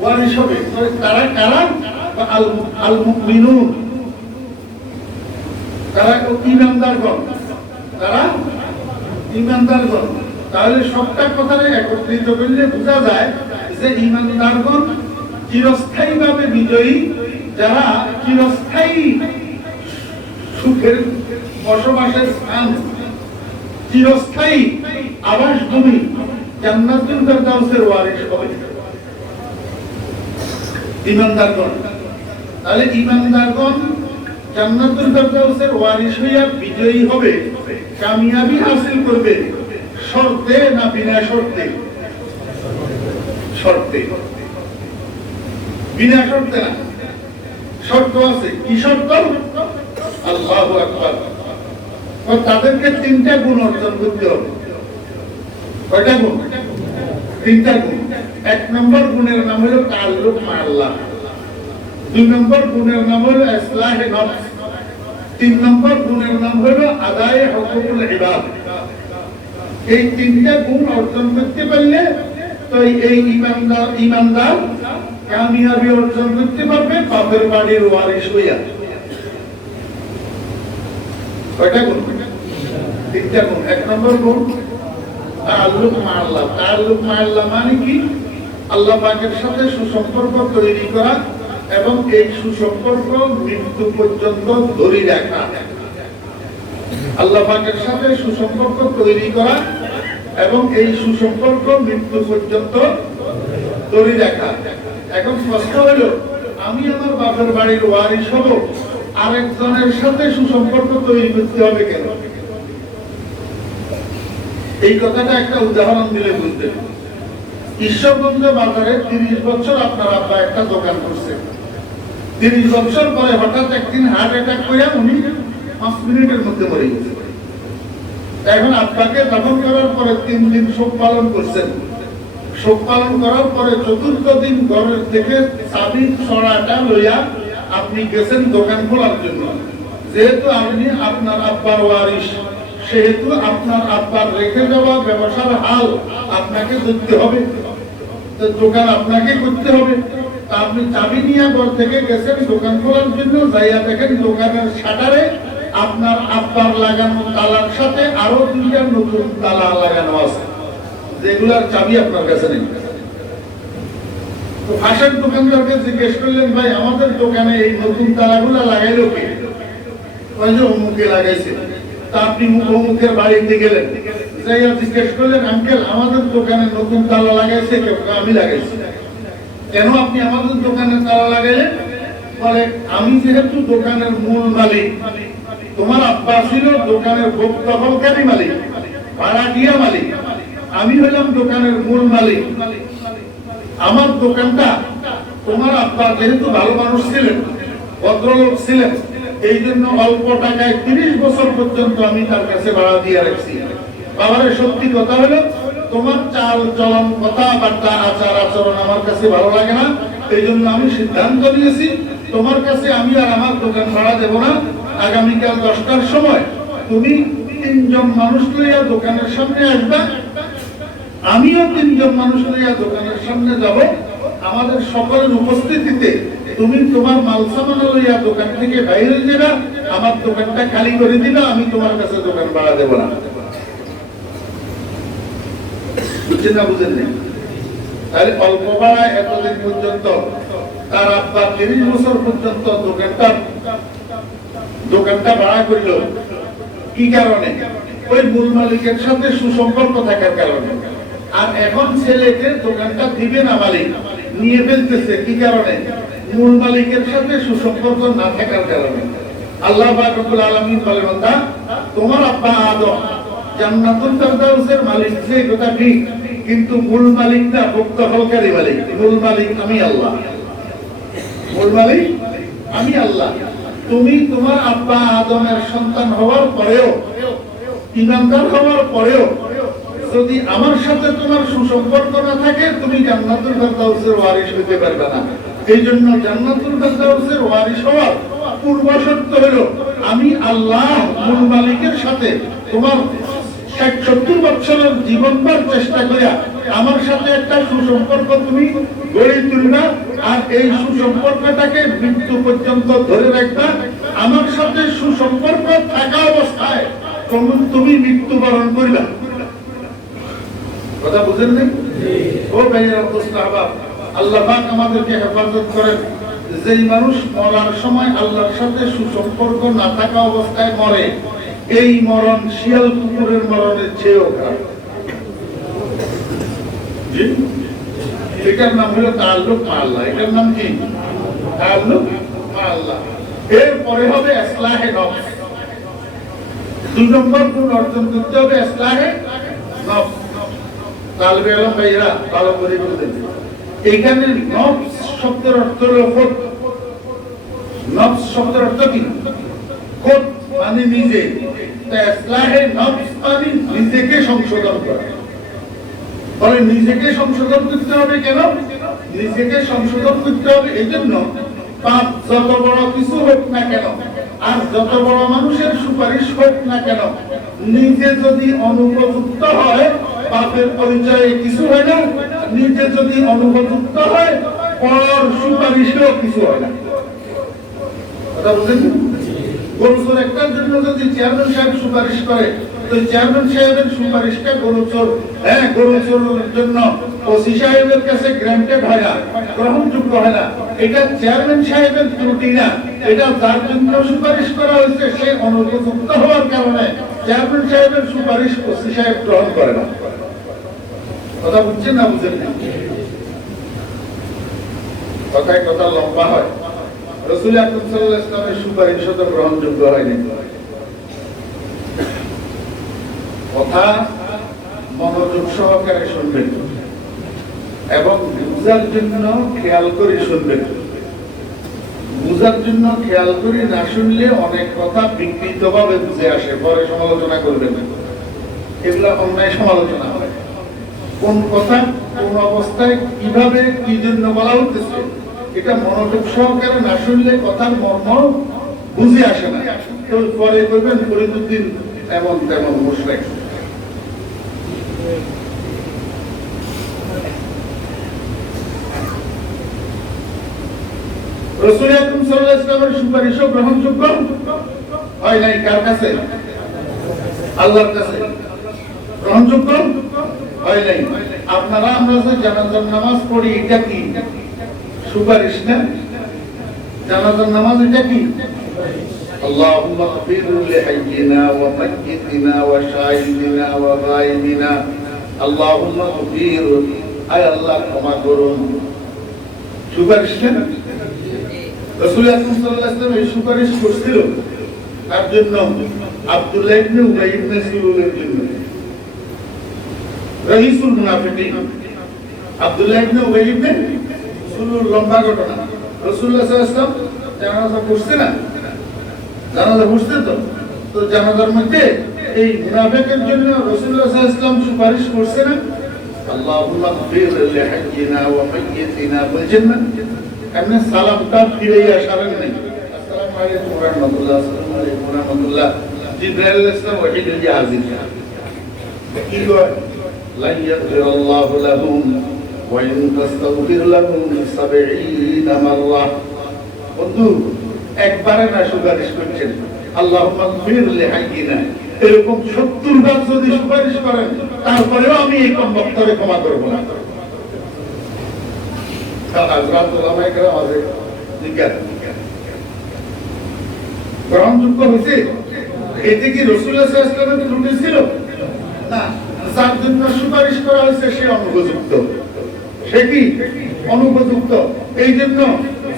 ওয়ারিস হবে। তারা কারা? আল মুমিনুন, তারা ঈমানদারগণ। তারা ঈমানদারগণ। তাহলে সবটা কথারে একত্রিত করলে বোঝা যায় যে ঈমানদারগণ চিরস্থায়ীভাবে বিজয়ী, যারা চিরস্থায়ী সুখের বসবাসের স্থান, চিরস্থায়ী আবাসভূমি জান্নাতুল ফেরদাউসের ওয়ারিস হবে ঈমানদারগণ। তাহলে ঈমানদারগণ জান্নাতুল ফেরদাউসের ওয়ারিস হইয়া বিজয়ী হবে, কামিয়াবি হাসিল করবে। শর্তে না বিনা শর্তে? শর্তে। বিনা শর্তে না, শর্ত আছে। কি শর্ত? আল্লাহু আকবার। তাদেরকে তিনটা গুণ অর্জন করতে হবে। কয়টা গুণ? তিনটা গুণ। এক নম্বর গুণের নাম হলো তাআল্লুক মা আল্লাহ। দুই নম্বর গুণের নাম হলো ইসলাহে নফস। তিন নম্বর গুণের নাম হলো আদায়ে হুকুকুল ইবাদ। এই তিনটা গুণ অর্জন করতে পারলে তো এই ঈমানদার কামিয়াবি অর্জন করতে পারবে বাপের বাড়ির ওয়ারিস হইয়া। কয়টা গুণ? তিনটা গুণ। এক নম্বর গুণ তাআল্লুক মা আল্লাহ। তাআল্লুক মা আল্লাহ মানে কি? আল্লাহ পাকের সাথে সুসম্পর্ক তৈরি করা এবং এই সুসম্পর্ক মৃত্যু পর্যন্ত ধরে রাখা। আল্লাহ পাকের সাথে সুসম্পর্ক তৈরি করা এবং এই সুসম্পর্ক মৃত্যু পর্যন্ত ধরে রাখা। এখন প্রশ্ন হলো, আমি আমার বাপের বাড়ির ওয়ারিস হব, আরেকজনের সাথে সুসম্পর্ক তৈরি করতে হবে কেন? এই কথাটা একটা উদাহরণ দিলে বুঝতে। ঈশ্বরগঞ্জ বাজারে 30 বছর আপনার আব্বা একটা দোকান করছে। 30 বছর পরে হঠাৎ একদিন হার্ট অ্যাটাক করে উনি 5 মিনিটের মধ্যে মরে গেছে। এখন আব্বাকে দাফন করার পরে 3 দিন শোক পালন করছেন। শোক পালন করার পরে চতুর্থ দিন ঘরের থেকে চাবি ছড়াটা লইয়া আপনি গেছেন দোকান খোলার জন্য। যেহেতু আপনি আপনার আব্বার ওয়ারিস, সেহেতু আপনার আব্বার রেখে যাওয়া ব্যবসার হাল আপনাকে ধরতে হবে, দোকান আপনাকে করতে হবে। তা আপনি চাবি নিয়ে ঘর থেকে গেছেন দোকান খোলার জন্য, যাইয়া দেখেন দোকানের শাটারে আপনার আব্বার লাগানো তালার সাথে আরো 2টা নতুন তালা লাগানো আছে, যেগুলার চাবি আপনার কাছে নেই। তো ফাঁসের দোকানদারকে জিজ্ঞেস করলেন, ভাই আমাদের দোকানে এই নতুন তালাগুলা লাগাইলো কে? অমুকে লাগাইছে। তা আপনি অমুকের বাড়িতে গেলেন, যাইয়া জিজ্ঞেস করলেন, আঙ্কেল আমাদের দোকানে নতুন তালা লাগাইছে কে? আমি লাগাইছি। কেন আপনি আমাদের দোকানে তালা লাগাইলেন? বলে, আমি যেহেতু দোকানের মূল মালিক, তোমার আব্বা ছিল দোকানের ভোগ দখলকারী মালিক, ভাড়াটিয়া মালিক, আমি হলাম দোকানের মূল মালিক। আমার দোকানটা তোমার আব্বা যেহেতু ভালো মানুষ ছিলেন, ভদ্রলোক ছিলেন, এই জন্য অল্প টাকায় 30 বছর পর্যন্ত আমি তার কাছে ভাড়া দিয়ে রাখছি। বাবারে সত্যি কথা হলো, তোমার চাল চলন কথাবার্তা আচার আচরণ আমার কাছে ভালো লাগে না, এই জন্য আমি সিদ্ধান্ত নিয়েছি তোমার কাছে আমি আর আমার দোকান ভাড়া দেব না। আগামীকাল 10টার সময় তুমি 3 জন মানুষ লইয়া দোকানের সামনে আসবা, আমিও 3 জন মানুষ লইয়া দোকানের সামনে যাব। আমাদের সকলের উপস্থিতিতে তুমি তোমার মাল সামান লইয়া দোকান থেকে বাইরে যাবা, আমার দোকানটা খালি করে দিবা, আমি তোমার কাছে দোকান ভাড়া দেব না। বুঝছেন না? বুঝেন না? তাহলে অল্প ভাড়ায় এতদিন পর্যন্ত তার আব্বা 30 বছর পর্যন্ত দোকানটা ভাড়া করিল। কি কারণে? ওই মূল মালিকের সাথে সুসম্পর্ক থাকার কারণে। আর এখন ছেলেকে দোকানটা দিবে না মালিক, নিয়ে ফেলতেছে। কি কারণে? মূল মালিকের সাথে সুসম্পর্ক না থাকার কারণে। আল্লাহ পাক রব্বুল আলামিন বলেন, বান্দা তোমার আব্বা আদম জান্নাতুল ফেরদাউসের মালিক, যে কথা ঠিক, কিন্তু মূল মালিকটা ভোক্তাফলকারী মালিক। মূল মালিক আমি আল্লাহ, মূল মালিক আমি আল্লাহ। তুমি তোমার আব্বা আদমের সন্তান হওয়ার পরেও, ঈমানদার হওয়ার পরেও যদি আমার সাথে তোমার সুসম্পর্ক না থাকে, তুমি জান্নাতুল ফেরদাউসের ওয়ারিস হতে পারবে না। এই জন্য জান্নাতুল ফেরদাউসের ওয়ারিস হওয়ার পূর্ব শর্ত হলো আমি আল্লাহ মূল মালিকের সাথে তোমার 60-70 বছরের জীবনভর চেষ্টা করিয়া আমার সাথে একটা সুসম্পর্ক তুমি গড়ে তুলবা, আর এই সুসম্পর্কটাকে মৃত্যু পর্যন্ত ধরে রাখবা। আমার সাথে সুসম্পর্ক থাকা অবস্থায় তুমি মৃত্যুবরণ করিবা। কথা বুঝেন নাই? ও ভাইয়েরা, মুস্তাহাব, আল্লাহ পাক আমাদেরকে হেফাজত করেন। যেই মানুষ মরার সময় আল্লাহর সাথে সুসম্পর্ক না থাকা অবস্থায় মরে, এই মরণ শিয়াল কুকুরের মরণের চেয়েও খারাপ। এটার নাম হলো তাআল্লুক মা আল্লাহ। এটার নাম কি? তাআল্লুক মা আল্লাহ। এরপরে হবে ইসলাহে নফস। 2 নম্বর গুণ অর্জন করতে হবে ইসলাহে নফস। তালবে আলম ভাইরা ভালো করে বুঝেন, এইখানে নফস শব্দের অর্থ হলো খুদ। নফস শব্দের অর্থ কি? খুদ মানে নিজে। ইসলাহে নফস মানে নিজেকে সংশোধন করা। বলে নিজেকে সংশোধন করতে হবে কেন? নিজেকে সংশোধন করতে হবে এই জন্য, পাপ যত বড় কিছু হোক না কেন, আর যত বড় মানুষের সুপারিশ হোক না কেন, নিজে যদি অনুপযুক্ত হয় পাপের পরিচয়ে কিছু হয় না। নিজে যদি অনুপযুক্ত হয় পর সুপারিশেও কিছু হয় না। কথা বুঝলেন? গরুচোর একটার জন্য যদি চেয়ারম্যান সাহেব সুপারিশ করে, তো চেয়ারম্যান সাহেবের সুপারিশটা গরুচোর, গরুচোরের জন্য ওসি সাহেবের কাছে গ্রান্টেড হয় না, গ্রহণযোগ্য হয় না। এটা চেয়ারম্যান সাহেবের ত্রুটি না, এটা যার জন্য সুপারিশ করা হয়েছে সে অনুপযুক্ত হওয়ার কারণে চেয়ারম্যান সাহেবের সুপারিশ ওসি সাহেব গ্রহণ করে না। কথা বুঝছেন না? বুঝেন না? কথায় কথা লম্বা হয়। রাসূল আকরাম সাল্লাল্লাহু আলাইহি ওয়াসাল্লামের সুপারিশ তো গ্রহণযোগ্য হয়নি। কথা মনোযোগ সহকারে শুনবেন এবং বুঝার জন্য খেয়াল করে শুনবেন। বুঝার জন্য খেয়াল করে না শুনলে অনেক কথা বিকৃতভাবে বুঝে আসে, পরে সমালোচনা করবেন। এগুলা অন্যায় সমালোচনা হয়। কোন কথা কোন অবস্থায় কিভাবে কি জন্য বলা হচ্ছে, এটা মনোযোগ সহকারে না শুনলে কথার মর্ম বুঝে আসে না। তো পরে করবেন ফরিদউদ্দিন এমন তেমন মুশরিক। রাসূল আকরাম সাল্লাল্লাহু আলাইহি ওয়াসাল্লামের সুপারিশও গ্রহণযোগ্য হয় নাই কার কাছে? আল্লাহর কাছে। গ্রহণযোগ্য হয় নাই। আপনারা আমরা যে জানাজার নামাজ পড়ি এটা কি সুপারিশ না? জানাজার নামাজ এটা কি? اللهم اغفر لحينا وميتنا وشاهدنا وغائبنا اللهم اغفر اي الله ক্ষমা করুন। সুপারিশ না? রাসূল আকরাম সাল্লাল্লাহু আলাইহি ওয়াসাল্লাম এই সুপারিশ করছিল তার জন্য আব্দুল্লাহ ইবনে উবাই ইবনে সালুলের জন্য। রাইসুল মুনাফিকিন আব্দুল্লাহ ইবনে উবাই ইবনে সালুল লম্বা ঘটনা। রাসূলুল্লাহ সাল্লাল্লাহু আলাইহি ওয়াসাল্লাম জানাজা পড়ছে না? জানাজা পড়ছে তো জানাজার মধ্যে এই মুনাফিকের জন্য রাসূলুল্লাহ সাল্লাল্লাহু আলাইহি ওয়াসাল্লাম সুপারিশ করছে না? আল্লাহুম্মা গফির লিহাইয়িনা ওয়া মাইয়িতিনা বলছেন না? আপনি সালামটা ফিরে আসারেন নাই। আসসালামু আলাইকুম ওয়া রাহমাতুল্লাহ, আসসালামু আলাইকুম ওয়া রাহমাতুল্লাহ। জিবরাইল আলাইহিস সালাম ওহী দিয়ে হাজির। কি কয়? লা ইয়াগফিরুল্লাহু লাহুম ওয়া ইন তাস্তাগফির লাহুম 70 মাররা। বন্ধু একবারে না সুপারিশ করছেন আল্লাহুম্মা গফির লিহাইয়িনা, এরকম 70 বার যদি সুপারিশ করেন তারপরেও আমি এই কম বক্তরে ক্ষমা করব না। হযরত উলামায়ে কেরাম আছে জিজ্ঞাসা গ্রহণযোগ্য হয়েছে? এতে কি রাসূলুল্লাহ সাল্লাল্লাহু আলাইহি ওয়াসাল্লামের ত্রুটি ছিল? না, যার জন্য সুপারিশ করা হয়েছে সে অনুপযুক্ত। সে কি অনুপযুক্ত? এই জন্য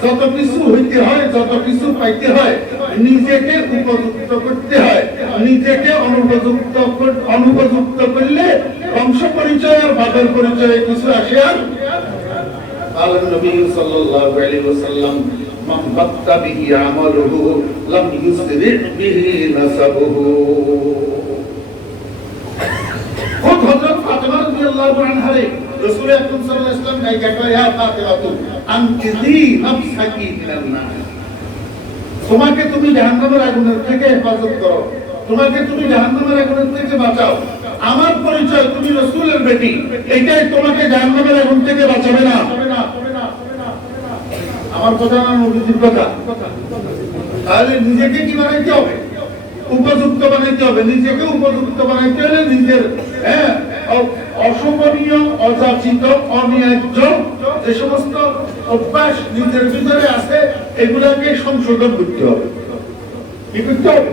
যত কিছু হইতে হয়, যত কিছু পাইতে হয়, নিজেকে উপযুক্ত করতে হয়। নিজেকে অনুপযুক্ত করলে বংশ পরিচয় আর বাপের পরিচয়ে কিছু আসে আর قال النبي صلى الله عليه وسلم من بطأ به عمله لم يسرع به نسبه। খুদ হযরত ফাতেমা রাদিয়াল্লাহু আনহা রাসূল আকরাম সাল্লাল্লাহু আলাইহি ওয়াসাল্লাম এই কথা ইয়া ফাতেমা আনকিযি নাফসাকি মিনান নার, তোমাকে তুমি জাহান্নামের আগুনের থেকে হেফাজত করো, তোমাকে তুমি জাহান্নামের আগুনের থেকে বাঁচাও। আমার পরিচয় তুমি রাসূলের বেটি, এটাই তোমাকে জাহান্নামের আগুন থেকে বাঁচাবে না। আমার কথা না নবীজির কথা। তাহলে নিজেকে কি বানাইতে হবে? উপযুক্ত বানাইতে হবে। নিজেকে উপযুক্ত বানাইতে হলে নিজের অশোভনীয়, অযাচিত, অন্যায্য যে সমস্ত অভ্যাস নিজের ভিতরে আছে এগুলাকে সংশোধন করতে হবে। কি করতে হবে?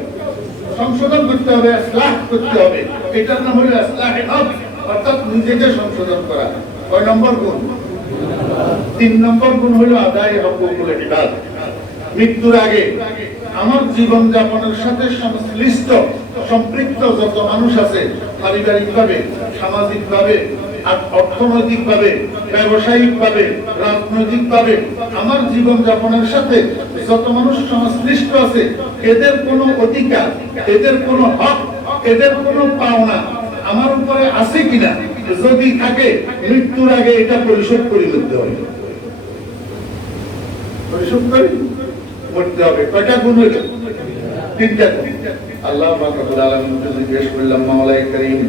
সংশোধন করতে হবে, ইসলাহ করতে হবে। এটার নাম হলো ইসলাহে নফস, অর্থাৎ নিজেকে সংশোধন করা। কয় নম্বর গুণ? 3 নম্বর গুণ হলো আদায় হুকুকুল ইবাদ। মৃত্যুর আগে আমার জীবন যাপনের সাথে সংশ্লিষ্ট সম্পৃক্ত যত মানুষ আছে, পারিবারিকভাবে, সামাজিকভাবে, অর্থনৈতিকভাবে, ব্যবসায়িকভাবে, রাজনৈতিকভাবে আমার জীবন যাপনের সাথে যত মানুষ সংশ্লিষ্ট আছে, এদের কোনো অধিকার, এদের কোনো হক, এদের কোনো পাওনা আমার উপরে আছে কিনা, যদি থাকে মৃত্যুর আগে এটা পরিশোধ করে নিতে হবে। পরিশোধ করে করতে হবে। কয়টা গুণ হইল? 3টা গুণ। আল্লাহ পাক রব্বুল আলামিনকে জিজ্ঞেস করলাম, মাওলাই করিম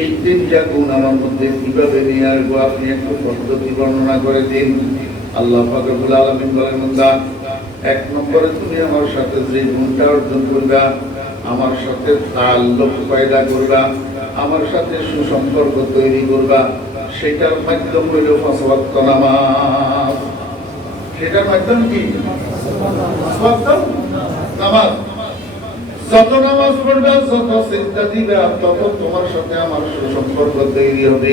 এই 3টা গুণ আমার মধ্যে কিভাবে নিয়ে আসবো, আপনি একটু পদ্ধতি বর্ণনা করে দিন। আল্লাহ পাক রব্বুল আলামিন বলেন, বান্দা 1 নম্বরে তুমি আমার সাথে যে গুণটা অর্জন করবা, আমার সাথে তাআল্লুক পয়দা করবা, আমার সাথে সুসম্পর্ক তৈরি করবা, সেটার মাধ্যম হইল 5 ওয়াক্ত নামাজ। সেটার মাধ্যম কি? 5 ওয়াক্ত নামাজ। যত নামাজ পড়বে, যত সিজদা দিবে, তত তোমার সাথে আমার সুসম্পর্ক তৈরি হবে।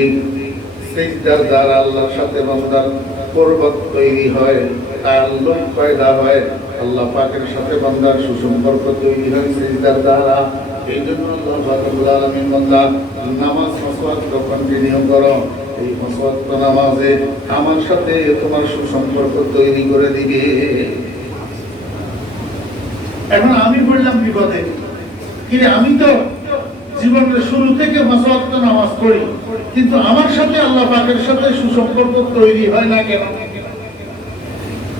সিজদার দ্বারা আল্লাহর সাথে বান্দার কুরবত তৈরি হয়, তাআল্লুক পয়দা হয়, আল্লাহ পাকের সাথে বান্দার সুসম্পর্ক তৈরি হয় সিজদার দ্বারা। এই জন্য আল্লাহ পাক রব্বুল আলামিন বান্দা নামাজ 5 ওয়াক্ত কন্টিনিউ করো। এই 5 ওয়াক্ত নামাজে আমার সাথে তোমার সুসম্পর্ক তৈরি করে দিবে। এখন আমি বললাম বিপদে কি, আমি তো জীবনের শুরু থেকে 5 ওয়াক্ত নামাজ পড়ি, কিন্তু আমার সাথে আল্লাহ পাকের সাথে সুসম্পর্ক তৈরি হয় না কেন?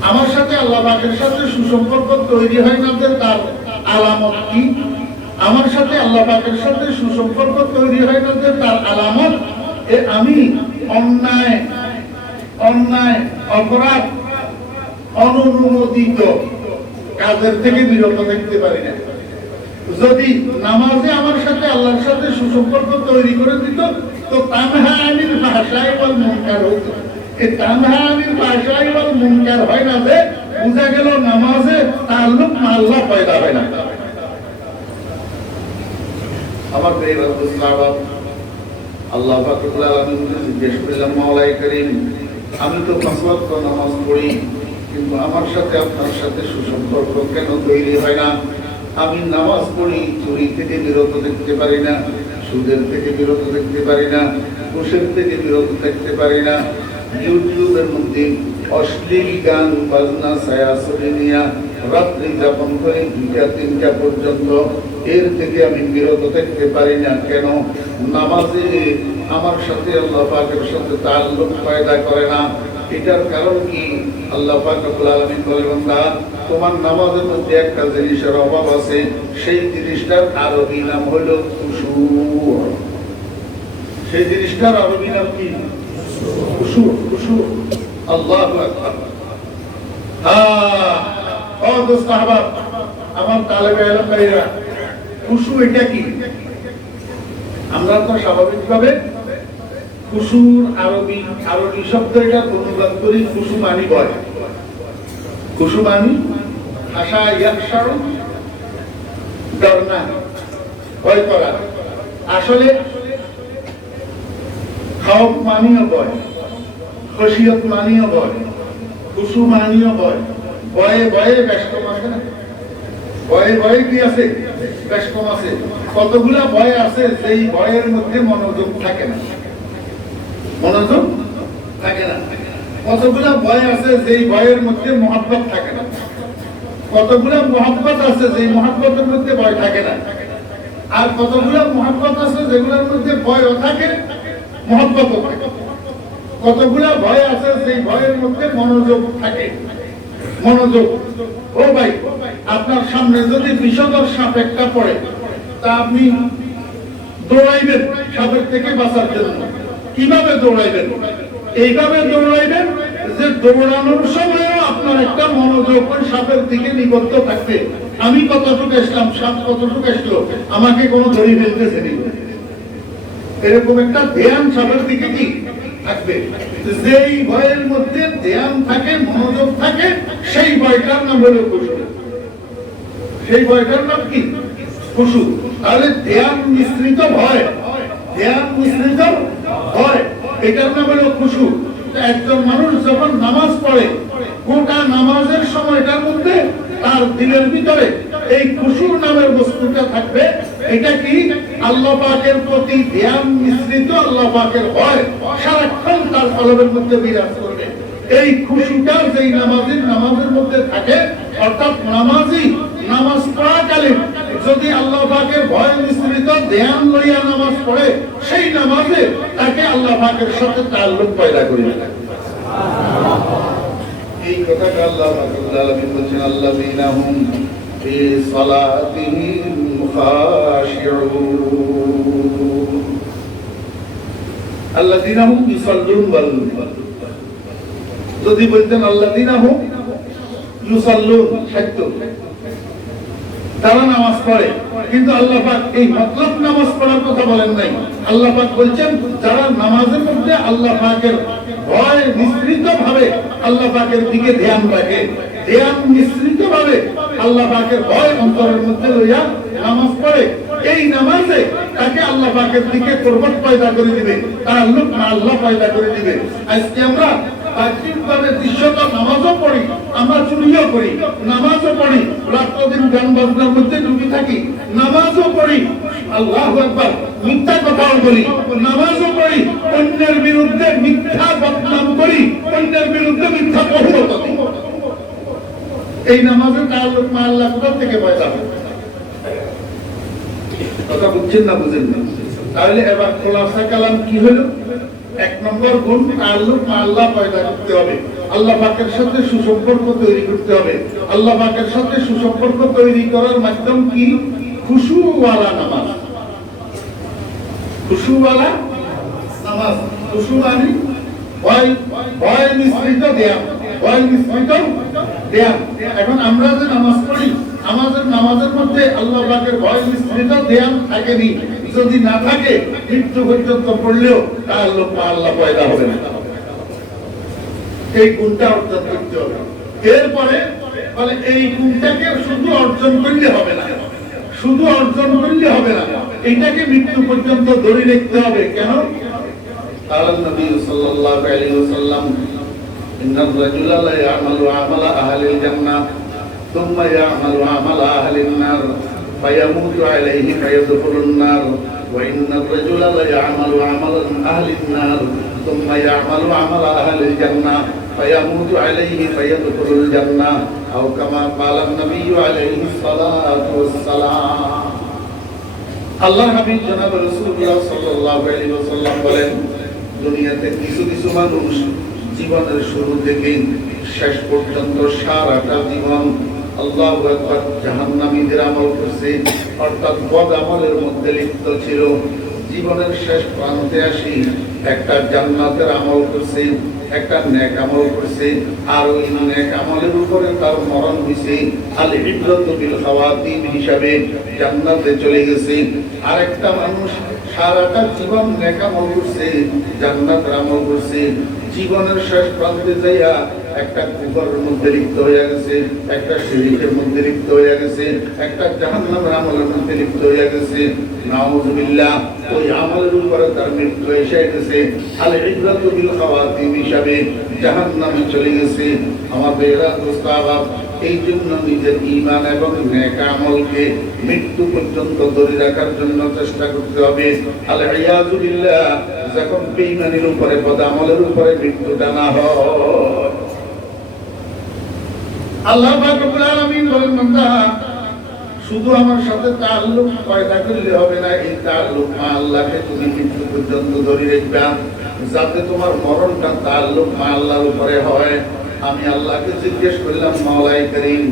আমার সাথে আল্লাহ পাকের সাথে সুসম্পর্ক তৈরি হয় না, তার আলামত কি? আমার সাথে আল্লাহ পাকের সাথে সুসম্পর্ক তৈরি হয় না, তার আলামত আমি অন্যায় অপরাধ অননুমোদিত কাজের থেকে বিরত থাকতে পারি না। যদি নামাজে আমার সাথে আল্লাহর সাথে সুসম্পর্ক তৈরি করে দিত তো তানহা আনিল ফাহশাই ওয়াল মুনকার হতো। এই তানহা আনিল ফাহশাই ওয়াল মুনকার হয় না যে বুঝা গেল নামাজে তাআল্লুক আল্লাহ পয়দা হয় না। আমার প্রিয় সাহাবা আল্লাহ পাক রব্বুল আলামিনকে জিজ্ঞেস করলাম, মাওলাই করিম, আমি তো পাঁচ ওয়াক্ত নামাজ পড়ি, কিন্তু আমার সাথে আপনার সাথে সুসম্পর্ক কেন তৈরি হয় না? আমি নামাজ পড়ি, চুরি থেকে বিরত থাকতে পারি না, সুদের থেকে বিরত থাকতে পারি না, ঘুষের থেকে বিরত থাকতে পারি না, ইউটিউবের মধ্যে অশ্লীল গান বাজনা ছায়াছবি নিয়ে রাত্রি যাপন করে 2টা-3টা পর্যন্ত, এর থেকে আমি বিরত থাকতে পারি না কেন? নামাজে আমার সাথে আল্লাহ পাকের সাথে তাআল্লুক পয়দা করে না। এটার কারণ কি? আল্লাহ পাক রব্বুল আলামিন বলেন, বান্দা, তোমার নামাজের মধ্যে একটা জিনিসের অভাব আছে, সেই জিনিসটার আরবি নাম হলো খুশু। সেই জিনিসটার আরবি নাম কি? খুশু। খুশু। আল্লাহু আকবার। ও দোস্ত আহবাব, আমার তালেবে ইলম ভাইরা, খুশু এটা কি? আমরা তো স্বাভাবিকভাবে খুশুর আরবি শব্দ এটা অনুবাদ করি খুশু মানি ভয়। খুশু মানি আশা ইয়াকশার, ডর না, ভয় করা। আসলে খাওফ মানিও ভয়, খশিয়ত মানিও ভয়, খুশু মানিও ভয়। ভয়ে ভয়ে বেশকম আছে না? ভয়ে ভয়ে কি আছে? বেশকম আছে। কতগুলা ভয় আছে যেই ভয়ের মধ্যে মনোযোগ থাকে না, মনোযোগ থাকে না। কতগুলা ভয় আছে যেই ভয়ের মধ্যে মহব্বত থাকে না। কতগুলা মহব্বত আছে যেই মহব্বতের মধ্যে ভয় থাকে না। আর কতগুলা মহব্বত আছে যেগুলোর মধ্যে ভয়ও থাকে, মহব্বতও থাকে। কতগুলা ভয় আছে যেই ভয়ের মধ্যে মনোযোগ থাকে, মনোযোগ। ও ভাই, আপনার সামনে যদি বিষধর সাপ একটা পড়ে, তা আপনি দৌড়াইবেন সাপের থেকে বাঁচার জন্য। কিভাবে দৌড়াইবেন? এইভাবে দৌড়াইবেন যে দৌড়ানোর সময়ও আপনার একটা মনোযোগ ওই সাপের দিকে নিবদ্ধ থাকবে। আমি কতটুকু আসলাম, সাপ কতটুকু আসলো, আমাকে কোনো ধরে ফেলতেছে নি, এরকম একটা ধ্যান সাপের দিকে কি থাকবে। যেই ভয়ের মধ্যে ধ্যান থাকে, মনোযোগ থাকে, সেই ভয়টার নাম হলো খুশু। সেই ভয়টার নাম কি? খুশু। তাহলে ধ্যান মিশ্রিত ভয়, ধ্যান মিশ্রিত ভয়, এটার নাম হলো খুশু। একজন মানুষ যখন নামাজ পড়ে, গোটা নামাজের সময়টার মধ্যে তার দিলের ভিতরে এই খুশুর নামের বস্তুটা থাকবে। এটা কি? আল্লাহ পাকের প্রতি ধ্যান মিশ্রিত আল্লাহ পাকের ভয় সারাক্ষণ তার কলবের মধ্যে বিরাজ করবে। এই খুশুটা যেই নামাজের মধ্যে থাকে, অর্থাৎ নামাজ পড়াকালীন যদি আল্লাহ পাকের ভয় মিশ্রিত ধ্যান লইয়া নামাজ পড়ে, সেই নামাজে তাকে আল্লাহ পাকের সাথে তাআল্লুক পয়দা করে দেয়। এই কথাটা আল্লাহ রাব্বুল আলামিন বলেছেন, আল্লাযীনা হুম ফি সালাতিহিম খাশিউন। আল্লাযীনা হুম ইউসাল্লুন ওয়াল, যদি বলতেন আল্লাযীনা হুম ইউসাল্লুন, সত্য তারা নামাজ পড়ে, কিন্তু আল্লাহ পাক এই মতলব নামাজ পড়ার কথা বলেন নাই। আল্লাহ পাক বলছেন যারা নামাজের মধ্যে আল্লাহ পাকের ভয় মিশ্রিত ভাবে আল্লাহ পাকের দিকে ধ্যান রাখে, ধ্যান মিশ্রিত ভাবে আল্লাহ পাকের ভয় অন্তরের মধ্যে লইয়া নামাজ পড়ে, এই নামাজে তাকে আল্লাহ পাকের দিকে কুরবত পয়দা করে দিবে, তাআল্লুক আল্লাহ পয়দা করে দিবে। আজকে আমরা বাহ্যিকভাবে দৃশ্যত নামাজও পড়ি, আমরা চুরিও করি, নামাজও পড়ি, রাত্রদিন গান বাজনার মধ্যে ডুবে থাকি, নামাজও পড়ি, আল্লাহু আকবার, মিথ্যা কথাও বলি, নামাজও পড়ি, অন্যের বিরুদ্ধে মিথ্যা বদনাম করি, অন্যের বিরুদ্ধে মিথ্যা কটূকতা করি। এই নামাজের তাআল্লুক আল্লাহ কোথা থেকে পয়দা হয়? কথা বুঝছেন না? বুঝেন না? তাহলে এবার খোলাসা কালাম কি হলো? এক নম্বর গুণ, তাআল্লুক আল্লাহ পয়দা করতে হবে, আল্লাহ পাকের সাথে সুসম্পর্ক তৈরি করতে হবে। আল্লাহ পাকের সাথে সুসম্পর্ক তৈরি করার মাধ্যম কি? খুশুওয়ালা নামাজ। খুশুওয়ালা নামাজ, খুশু মানে ভয় মিশ্রিত ধ্যান, ভয় মিশ্রিত ধ্যান। এখন আমরা যে নামাজ পড়ি, আমাদের নামাজের মধ্যে আল্লাহ পাকের ভয় মিশ্রিত ধ্যান থাকেনি। যদি না থাকে মৃত্যু পর্যন্ত পড়লেও তাআল্লুক মা আল্লাহ পয়দা হবে না। এই গুণটা অর্জন করতে হবে। এরপরে বলে এই গুণটাকে শুধু অর্জন করলে হবে না, শুধু অর্জন করলে হবে না, এটাকে মৃত্যু পর্যন্ত ধরে রাখতে হবে। কেন? কারণ নবী সাল্লাল্লাহু আলাইহি ওয়াসাল্লাম ইন্নার রাজুলা লা ইয়ামালু আমালা আহলিল জান্নাহ সুম্মা ইয়ামালু আমালা আহলিন নার ফায়ামুতু আলাইহি ফায়াদখুলুন নার ওয়া ইন্নার রাজুলা লা ইয়ামালু আমালা আহলিন নার সুম্মা ইয়ামালু আমালা আহলিল জান্নাহ ফায়ামুতু আলাইহি ফায়াদখুলুল জান্নাহ আও কামা ক্বালা নবী আলাইহিস সালাতু ওয়াস সালাম। আল্লাহর হাবিব জনাব রাসূলুল্লাহ সাল্লাল্লাহু আলাইহি ওয়াসাল্লাম বলেন, দুনিয়াতে কিছু কিছু মানুষ জীবনের শুরু থেকে শেষ পর্যন্ত সারাটা জীবন আল্লাহু আকবার জাহান্নামীদের আমল করছে, অর্থাৎ বদ আমলের মধ্যে লিপ্ত ছিল। জীবনের শেষ প্রান্তে আসি একটা জান্নাতের আমল করছে, একটা নেক আমল করছে, আর ওই নেক আমলের উপরে তার মরণ হইছে। আল ইবরাতু বিল খাওয়াতিম হিসাবে জান্নাতে চলে গেছে। আরেকটা মানুষ সারাটা জীবন নেক আমল করছে, জান্নাতের আমল করছে, জীবনের শেষ প্রান্তে যাইয়া একটা কুফরের মধ্যে লিপ্ত হয়ে গেছে, একটা শিরকের মধ্যে লিপ্ত হয়ে গেছে, একটা জাহান্নামের আমলের মধ্যে লিপ্ত হয়ে গেছে। নাউযুবিল্লাহ, ওই আমলের উপরে তার মৃত্যু এসে গেছে। আল ইবরাতু বিল খাওয়াতিম হিসাবে জাহান্নামে চলে গেছে। আমার ভাইরা দোস্তারা, এই জন্য নিজের ঈমান এবং নেক আমলকে মৃত্যু পর্যন্ত ধরে রাখার জন্য চেষ্টা করতে হবে। আল ইয়াযু বিল্লাহ, যখন বেঈমানির উপরে বদ আমলের উপরে মৃত্যুটা না হয়। আল্লাহ পাক রব্বুল আলামিন বলেন, বান্দা শুধু আমার সাথে তাআল্লুক পয়দা করলে হবে না, এই তাআল্লুক মা আল্লাহকে তুমি মৃত্যু পর্যন্ত ধরে রাখবা, যাতে তোমার মরণটা তাআল্লুক মা আল্লাহর উপরে হয়। আমি আল্লাহকে জিজ্ঞেস করলাম, মাওলাই করিম,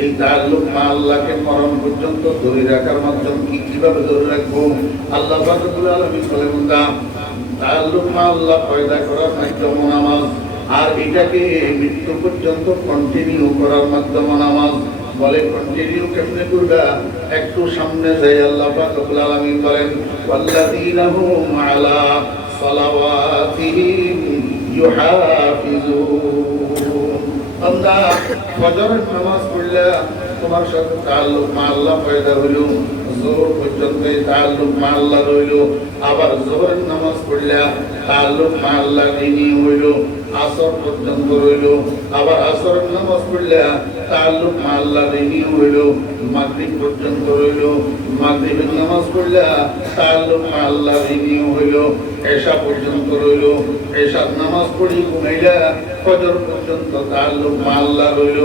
এই তাআল্লুক মা আল্লাহকে মরণ পর্যন্ত ধরে রাখার মাধ্যম কি, কিভাবে ধরে রাখবো? আল্লাহ পাক রব্বুল আলামিন বলেন, বান্দা তাআল্লুক মা আল্লাহ পয়দা করার মাধ্যম নামাজ, আর এটাকে মৃত্যু পর্যন্ত কন্টিনিউ করার মাধ্যম নামাজ। বলে কন্টিনিউ কেমনে করবা? একটু সামনে যাই আল্লাহ পাক রব্বুল আলামিন বলেন, ওয়াল্লাযীনা হুম আলা সালাওয়াতিহিম ইউহাফিজুন। বান্দা ফজরের নামাজ পড়লে তোমার সাথে তাআল্লুক মা আল্লাহ পয়দা হলো, যোহর পর্যন্ত তাআল্লুক মা আল্লাহ রইল। আবার যোহরের নামাজ পড়লে তাআল্লুক মা আল্লাহ রিনি হইল, আসর পর্যন্ত রইল। আবার আসরের নামাজ পড়লে তাআল্লুক মা আল্লাহ রিনি হইল, মাগরিব পর্যন্ত রইল। মাগরিবের নামাজ পড়লে তাআল্লুক মা আল্লাহ রিনি হইল, এশা পর্যন্ত রইল। এশার নামাজ পড়ি ঘুমাইলে ফজর পর্যন্ত তাআল্লুক মা আল্লাহ রইল।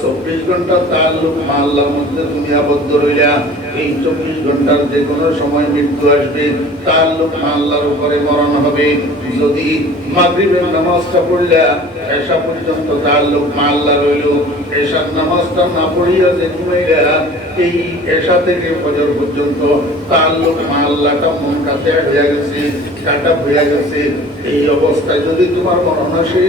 24 ঘন্টা তাআল্লুক মা আল্লাহর মধ্যে তুমি আবদ্ধ রইলা। এই 24 ঘন্টার যে কোনো সময় মৃত্যু আসবে, তাআল্লুক মা আল্লাহর উপরে মরণ হবে। যদি মাগরিবের নামাজটা পড়লে এশা পর্যন্ত তাআল্লুক মা আল্লাহ রইল, এশার নামাজটা না পড়িয়া যে ঘুমাইলা, এই এশা থেকে ফজর পর্যন্ত তাআল্লুক মা আল্লাহটা মন কাছে হয়ে গেছে, কাটা হয়ে গেছে। এই অবস্থায় যদি তোমার মরণ আসে,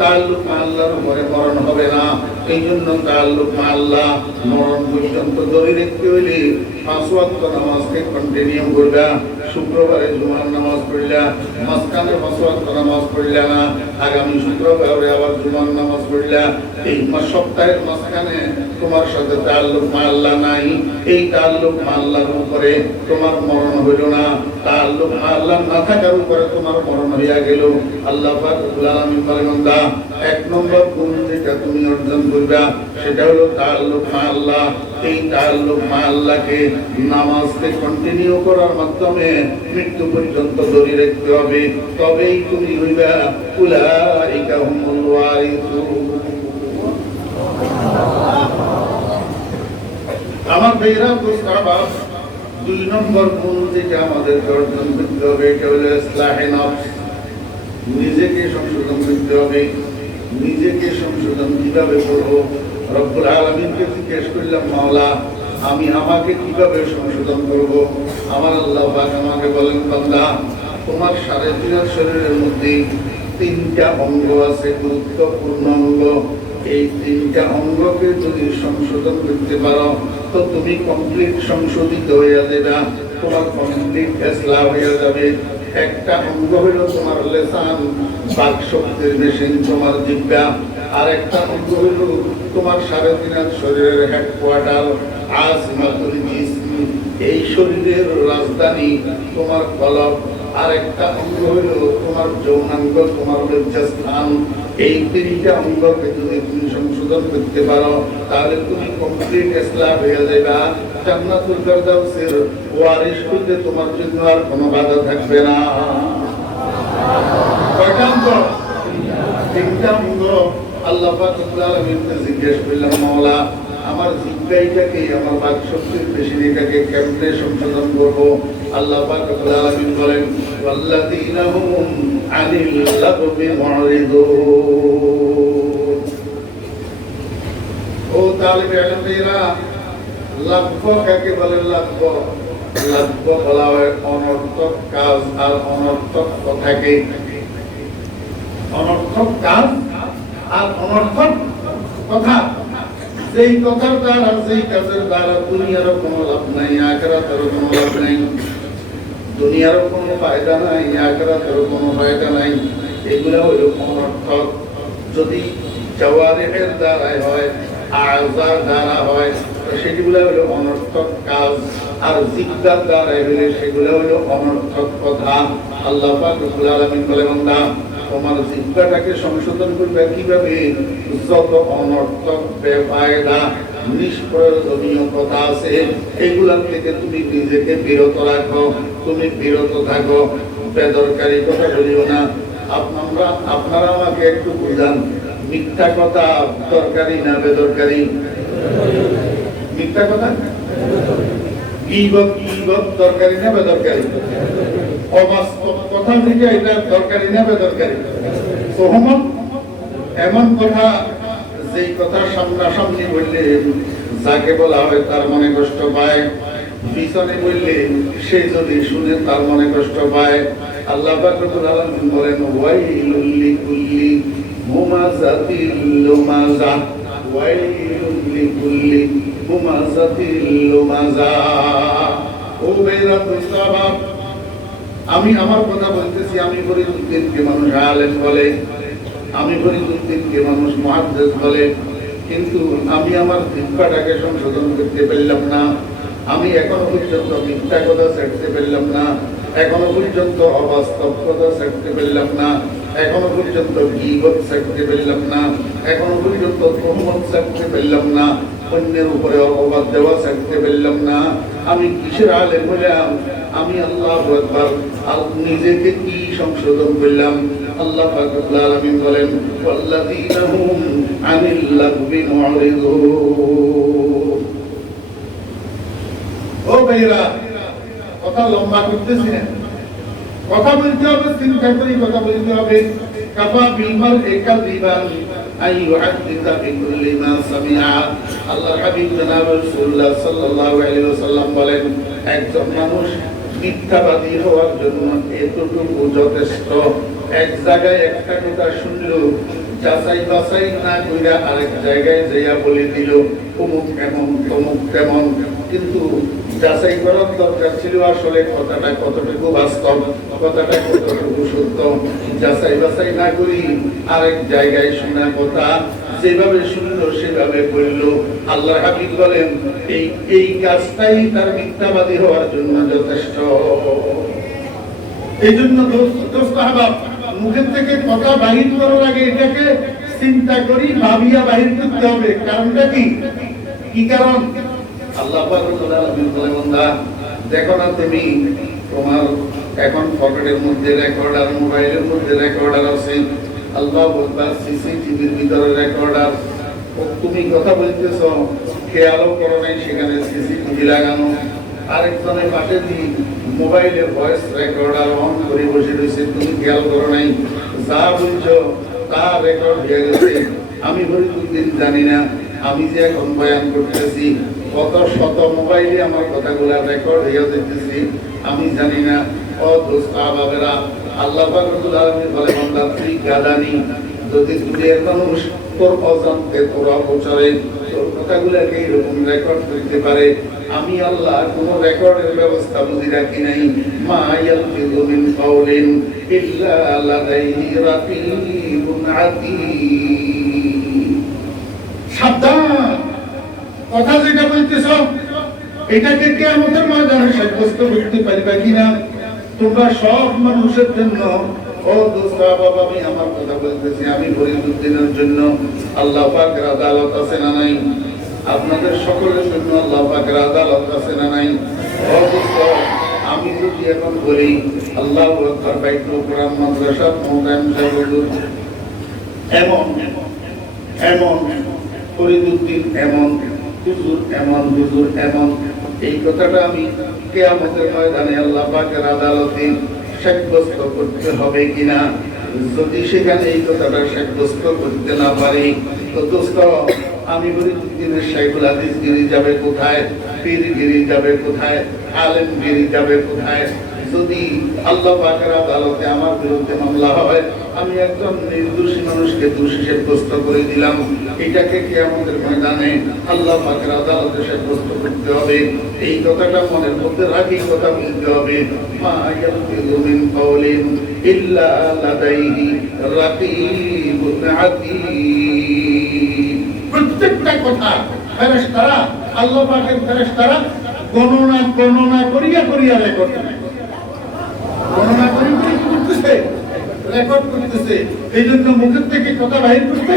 তাআল্লুক মা আল্লাহর উপরে মরণ হবে না। এই জন্য তাআল্লুক মা আল্লাহ মরণ পর্যন্ত ধরে রাখতে হইলে 5 ওয়াক্ত নামাজকে কন্টিনিউ করবা। শুক্রবারে জুমার নামাজ পড়লা, মাঝখানে 5 ওয়াক্ত নামাজ পড়লা না, আগামী শুক্রবারে আবার জুমার নামাজ পড়লা। এই সপ্তাহের মাঝখানে তোমার সাথে তাআল্লুক মা আল্লাহ নাই, এই তাআল্লুক মা আল্লাহর উপরে তোমার মরণ হইল না। তাআল্লুক মা আল্লাহ না থাকার উপরে তোমার মরণ হইয়া গেল। আল্লাহ পাক রব্বুল আলামিন বলেন, বান্দা 1 নম্বর গুণ যেটা তুমি অর্জন করবা সেটা হলো তাআল্লুক মা আল্লাহ। এই তাআল্লুক মা আল্লাহকে নামাজকে কন্টিনিউ করার মাধ্যমে মৃত্যু পর্যন্ত ধরে রাখতে হবে, তবেই তুমি হইবা উলাইকা হুমুল ওয়ারিসুন। আমার ভাইরা বুঝতাবা, 2 নম্বর গুণ যেটা আমাদের অর্জন করতে হবে এটা হলো ইসলাহে নফস। নিজেকে সংশোধন করতে হবে। নিজেকে সংশোধন কিভাবে করবো? রব্বুল আলামিনকে জিজ্ঞেস করলাম, মাওলা আমি আমাকে কিভাবে সংশোধন করব? আমার আল্লাহ পাক আমাকে বলেন, বান্দা তোমার 3.5 শরীরের মধ্যে 3টা অঙ্গ আছে, গুরুত্বপূর্ণ অঙ্গ। এই তিনটা অঙ্গকে যদি সংশোধন করতে পারো তো তুমি কমপ্লিট সংশোধিত হয়ে যাবে, তোমার কমপ্লিট ইসলাম হয়ে যাবে। একটা অঙ্গ হলো তোমার লিসান, বাক শক্তির মেশিন, তোমার জিহ্বা। আর একটা অঙ্গ হলো তোমার 3.5 শরীরের হেডকোয়ার্টার, আসমাতুল জিসম, এই শরীরের রাজধানী তোমার কলব। আর একটা অঙ্গ হলো তোমার যৌনাঙ্গ, তোমার লজ্জাস্থান। এই তিনটা অঙ্গকে যদি তুমি সংশোধন করতে পারো তাহলে তুমি কমপ্লিট ইসলাম হয়ে যাবে। জান্নাতুল ফেরদাউসের ওয়ারিশ হইতে তোমার জন্য আর কোনো বাধা থাকবে না। কয়টা অঙ্গ? তিনটা অঙ্গ। আল্লাহ পাক রব্বুল আলামিনকে জিজ্ঞেস করলাম, মাওলা আমার জিহ্বাটাকে, আমার বাক শক্তির পেশিটাকে কেমনে সংশোধন করব? আল্লাহ পাক রব্বুল আলামিন বলেন, ওয়াল্লাযীনা হুম আনিল লাগবি মুরিদুন। ও তালিবে ইলমেরা, লাগব কাকে বলে? লাগব বলা হয় অনর্থক কাজ আর অনর্থক কথাকে। অনর্থক কাজ আর অনর্থক কথা, যেই কথার দ্বারা, যেই কাজের দ্বারা দুনিয়ারও কোনো লাভ নাই, আখিরাতেরও কোনো লাভ নাই। দুনিয়ারও কোনো ফায়দা নাই, আখিরাতেরও কোনো ফায়দা নাই, এগুলো হলো অনর্থক। যদি জাওয়ারিহের দ্বারাই হয়, আযার দ্বারা হয়, সেগুলো হলো অনর্থক কাজ। আর জিহ্বার দ্বারা হলে সেগুলো হলো অনর্থক কথা। আল্লাহ পাক রব্বুল আলামিন বলেন, বান্দা তোমার জিহ্বাটাকে সংশোধন করবে কিভাবে? যত অনর্থক বেফায়দা নিষ্প্রয়োজনীয় কথা আছে এগুলা থেকে তুমি নিজেকে বিরত রাখো, তুমি বিরত থাকো। বেদরকারি কথা বলিও না। আপনারা আমাকে একটু বুঝান, মিথ্যা কথা দরকারি না বেদরকারি? মিথ্যা কথা গীবত দরকারি না বেদরকারি? অবাস্তব কথা থেকে এটা দরকারি না বেদরকারি? সহমত এমন কথা, যেই কথা সামনাসামনি বললে যাকে বলা হয় তার মনে কষ্ট পায়, পিছনে বললে সে যদি শুনে তার মনে কষ্ট পায়। আল্লাহ পাক রব্বুল আলামিন বলেন, ওয়াইলুল লিকুল্লি মুমাযাতিল লুমাযা, ওয়াইলুল লিকুল্লি মুমাযাতিল লুমাযা। ও বেরা মুস্তাবা, আমি আমার কথা বলতেছি। আমি ফরিদউদ্দিনকে মানুষ আলেম বলে, আমি ফরিদউদ্দিনকে মানুষ মুহাদ্দিস বলে, কিন্তু আমি আমার জিহ্বাটাকে সংশোধন করতে পারলাম না। আমি এখনো পর্যন্ত মিথ্যা কথা ছাড়তে পারলাম না, এখনো পর্যন্ত অবাস্তব কথা ছাড়তে পারলাম না, এখনো পর্যন্ত গীবত ছাড়তে পারলাম না, এখনো পর্যন্ত তহমত ছাড়তে পারলাম না, অন্যের উপরে অপবাদ দেওয়া ছাড়তে পারলাম না। আমি কিসের আলেম হলাম? আমি আল্লাহু আকবার নিজেকে কি সংশোধন করলাম? আল্লাহ পাক রব্বুল আলামিন বলেন, ওয়াল্লাযীনা হুম আনিল লাগবি মুরিদুন। ও ভাইরা, কথা লম্বা করতেছি না, কথা বলতে হবে, চিন্তা করে কথা বলতে হবে। কাফা বিল মারই কাযিবান আই ইউহাদ্দিসা বিকুল্লি মা সামিআ। আল্লাহর হাবিব জনাব রাসূলুল্লাহ সাল্লাল্লাহু আলাইহি ওয়াসাল্লাম বলেন, একজন মানুষ মিথ্যাবাদী হওয়ার জন্য এতটুকু যথেষ্ট। এক জায়গায় একটা কথা শুনলো, যাচাই বাছাই না কইরা আরেক জায়গায় যাইয়া বলে দিল অমুক এমন তমুক তেমন, কিন্তু যাচাই করার দরকার ছিল আসলে কথাটা কতটুকু বাস্তব, কথাটা কতটুকু সত্য। যাচাই বাছাই না করি আরেক জায়গায় শোনা কথা যেভাবে শুনলো সেভাবে বললো। আল্লাহর হাবিব বলেন, এই কাজটাই তার মিথ্যাবাদী হওয়ার জন্য যথেষ্ট। এই জন্য দোস্ত আহবাব, মুখের থেকে কথা বাহির করার আগে এটাকে চিন্তা করি, ভাবিয়া বাহির করতে হবে। কারণটা কি কারণ? আল্লাহ পাক রব্বুল আলামিন বলেন, বান্দা দেখো না তুমি, তোমার এখন পকেটের মধ্যে রেকর্ডার, মোবাইলের মধ্যে রেকর্ডার আছে, আল্লাহ বলবা সিসিটিভির ভিতরে রেকর্ডার। তুমি কথা বলতেছো, খেয়ালও করো নাই সেখানে সিসিটিভি লাগানো। আরেকজনের পাশে দিয়ে মোবাইলে ভয়েস রেকর্ডার অন করে বসে রয়েছে, তুমি খেয়াল করো নাই। যা বলছো তা রেকর্ড হয়ে গেছে। আমি ফরিদউদ্দিন জানি না, আমি যে এখন বয়ান করতেছি কত শত মোবাইলে আমার কথাগুলা রেকর্ড হয়ে যেতেছি, আমি জানি না। ও দোস্ত আহবাবেরা, আল্লাহ পাক রব্বুল আলামিন বলে, বান্দা তুই গাদানি, যদি দুনিয়ার মানুষ তোর অজান্তে তোর অগোচরে তোর কথাগুলোকে এরকম রেকর্ড করতে পারে। আমি আল্লাহ কোন রেকর্ডের ব্যবস্থা বুঝি রাখি নাই। মা ইয়ালফিযু মিন কাওলিন ইল্লা লাদাইহি রাকীবুন আতীদ। সাবধান, কথা যেটা বলতেছ এটাকে কিয়ামতের ময়দানে সাব্যস্ত করতে পারবে কিনা। তোমরা সব মানুষের জন্য, ও দোস্ত বাবা, আমি আমার কথা বলতেছি, আমি ফরিদউদ্দিনের জন্য আল্লাহ পাকের আদালত আছে না নাই? আপনাদের সকলের জন্য আল্লাহ পাকের আদালত আছে না নাই? ও দোস্ত, আমি যদি এখন বলি আল্লাহু আকবার, বাইতুল কোরআন মাদ্রাসা মোহতামিম সাহেব এমন এমন, ফরিদউদ্দিন এমন, হুজুর এমন, হুজুর এমন, এই কথাটা আমি কিয়ামতের ময়দানে আল্লাহ পাকের আদালতে সাব্যস্ত করতে হবে কিনা। যদি সেখানে এই কথাটা সাব্যস্ত করতে না পারি, তো দোস্ত আমি ফরিদউদ্দিনের শাইখুল হাদিসগিরি যাবে কোথায়, পীরগিরি যাবে কোথায়, আলেমগিরি যাবে কোথায়? যদি আল্লাহ পাকের আদালতে আমার বিরুদ্ধে মামলা হয়, আমি একজন নির্দোষী মানুষকে দোষী সাব্যস্ত করে দিলাম, এটাকে কিয়ামতের ময়দানে আল্লাহ পাকের আদালতে সাব্যস্ত করতে হবে। এই কথাটা মনের মধ্যে রাখি, কথা বলতে হবে। মা ইয়ালফিযু মিন কাওলিন ইল্লা লাদাইহি রাকীবুন আতীদ। প্রত্যেকটা কথা ফেরেশতারা, আল্লাহ পাকের ফেরেশতারা গণনা করিয়া রেকর্ড করে, গণনা করতেছে, রেকর্ড করতেছে। এই জন্য মুখের থেকে কথা বাহির করতে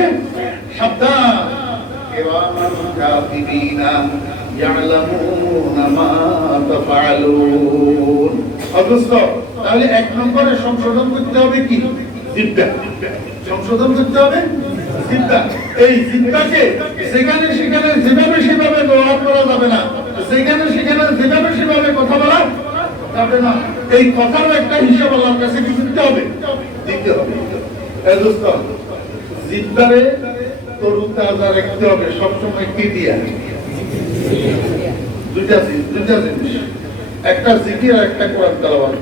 সাবধান। কিরামান কাতিবিনা ইয়ালামুনা মা তাফআলুন। অবশ্য তাহলে এক নম্বরে সংশোধন করতে হবে কি? জিহ্বা। সংশোধন করতে হবে জিহ্বা। এই জিহ্বাকে সেখানে যেভাবে সেভাবে ব্যবহার করা যাবে না, সেখানে যেভাবে সেভাবে কথা বলা যাবে না। এই কথারও একটা হিসাব আল্লাহর কাছে কি দিতে হবে? দিতে হবে। এই দোস্ত, জিহ্বারে তরুতাজা রাখতে হবে সবসময় কি দিয়া? দুইটা জিনিস, একটা জিকির আর একটা কোরআন তেলাওয়াত।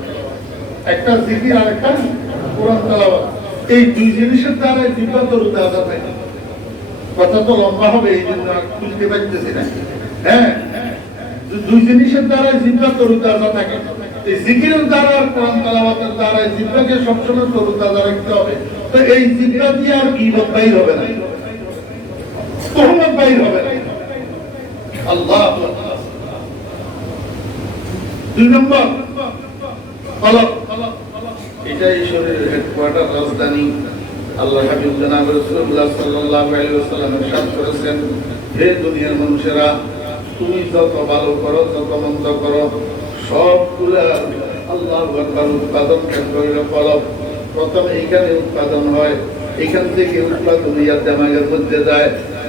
একটা জিকির আর একটা কোরআন তেলাওয়াত, এই দুই জিনিসের দ্বারা জিহ্বা তরুতাজা থাকে। কথা তো লম্বা হবে, এই জন্য বুঝতে পারতেছি না। হ্যাঁ, দুই জিনিসের দ্বারা জিহ্বা তরুতাজা থাকে। এই জিকিরের দ্বারা আর কোরআন তেলাওয়াতের দ্বারা জিহ্বাকে সবসময় তরুতাজা রাখতে হবে। তো এই জিহ্বা দিয়ে আর গীবত বাইর হবে না, তোহমত বাইর হবে না। আল্লাহু আকবার। দুই নম্বর কলব। এটাই শরীরের হেডকোয়ার্টার, রাজধানী। আল্লাহ হাবিব জনাব রাসূলুল্লাহ সাল্লাল্লাহু আলাইহি ওয়াসাল্লাম ইরশাদ করেছেন, হে দুনিয়ার মানুষেরা, তুমি যত ভালো করো, যত মন্দ করো, সবগুলা আল্লাহু আকবার উৎপাদন কেন্দ্র হইল কলব। প্রথমে এইখানে উৎপাদন হয়, এখান থেকে উৎপাদন হইয়া দেমাগের মধ্যে যায়,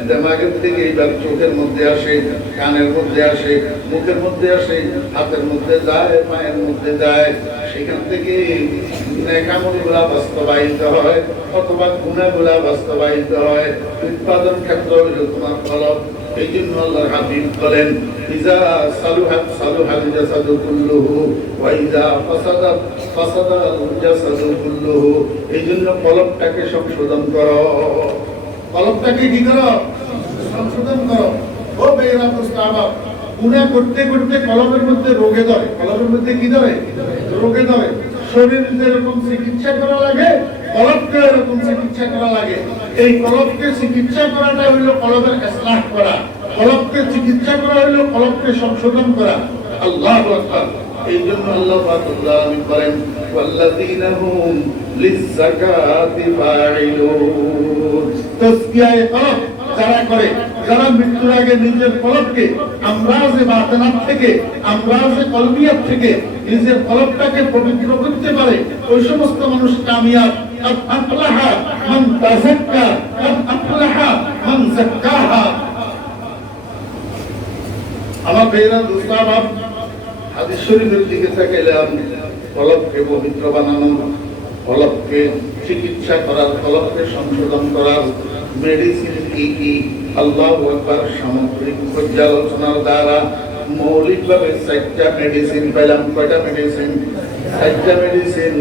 দেমাগের থেকে এইবার চোখের মধ্যে আসে, কানের মধ্যে আসে, মুখের মধ্যে আসে, হাতের মধ্যে যায়, পায়ের মধ্যে যায়। সেখান থেকে নেক আমলগুলা বাস্তবায়িত হয় অথবা গুনাহগুলা বাস্তবায়িত হয়। উৎপাদন ক্ষেত্র হইল তোমার কলব। এই জন্য আল্লাহর হাবিব বলেন, ইজা সালুহাত সালুহাল জাসাদু কুল্লুহু ওয়া ইজা ফাসাদাত ফাসাদাল জাসাদু কুল্লুহু। এই জন্য কলবটাকে সংশোধন করো, কলবটাকে কি করো? সংশোধন করো। ও বেরা মুস্তাবা, গুনাহ করতে করতে কলবের মধ্যে রোগে ধরে। কলবের মধ্যে কি ধরে? রোগে ধরে। শরীরে যেরকম চিকিৎসা করা লাগে, কলবকে এরকম চিকিৎসা করা লাগে। এই কলবকে চিকিৎসা করাটা হইল কলবের ইসলাহ করা, কলবকে চিকিৎসা করা হইল কলবকে সংশোধন করা। আল্লাহু আকবার। এই জন্য আল্লাহ পাক বলেন, ওয়াল্লাযীনা হুম লিয-যাকাতি ফাঈলুন। তাসকিয়ায়ে কলব যারা করে, যারা মৃত্যুর আগে নিজের কলবকে আমরাজে বাতিনাত থেকে, আমরাজে কলবিয়াত থেকে নিজের কলবটাকে পবিত্র করতে পারে, ওই সমস্ত মানুষ কামিয়াব। আদ আফলাহা মান তাযাক্কা, আদ আফলাহা মান যাক্কাহা। আমার ভাইরা দুস্তাবাব, হাদিস শরীফের দিকে তাকাইলাম, কলবকে পবিত্র বানানো, কলবকে চিকিৎসা করার, কলবকে সংশোধন করার মেডিসিন কি কি? আল্লাহু আকবার। সামগ্রিক পর্যালোচনার দ্বারা মৌলিকভাবে 4টা মেডিসিন পেলাম। কয়টা মেডিসিন? 4টা মেডিসিন।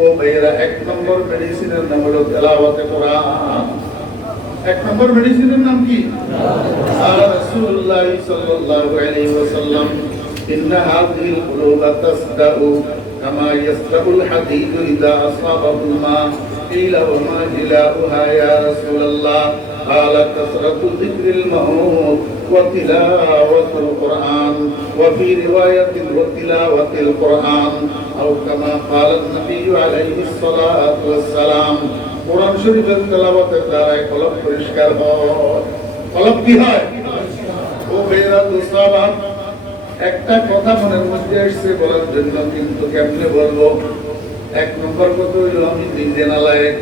ও ভাইয়েরা, 1 নম্বর মেডিসিনের নাম হলো তেলাওয়াতে কোরআন। এক নম্বর মেডিসিনের নাম কি? রাসূলুল্লাহ সাল্লাল্লাহু আলাইহি ওয়াসাল্লাম ইন্না হাযিহিল কুলুবা তাসদাউ কামা ইয়াসদাউল হাদীদু ইযা আসাবাহুল মা কিলা ওয়া মা জিলাউহা ইয়া রাসূলুল্লাহ قال كثرة ذكر الموت وتلاوة القرآن وفي رواية وتلاوة القرآن أو كما قال النبي عليه الصلاة والسلام কোরআন শরীফের তেলাওয়াতের দ্বারা কলব পরিষ্কার হয়। কলব কি হয়? ও বেরা দুসাবা একটা কথা মনের মধ্যে আসছে বলার জন্য, কিন্তু কেমনে বলবো? এক নম্বর কথা হইল আমি নিজে নালায়েক,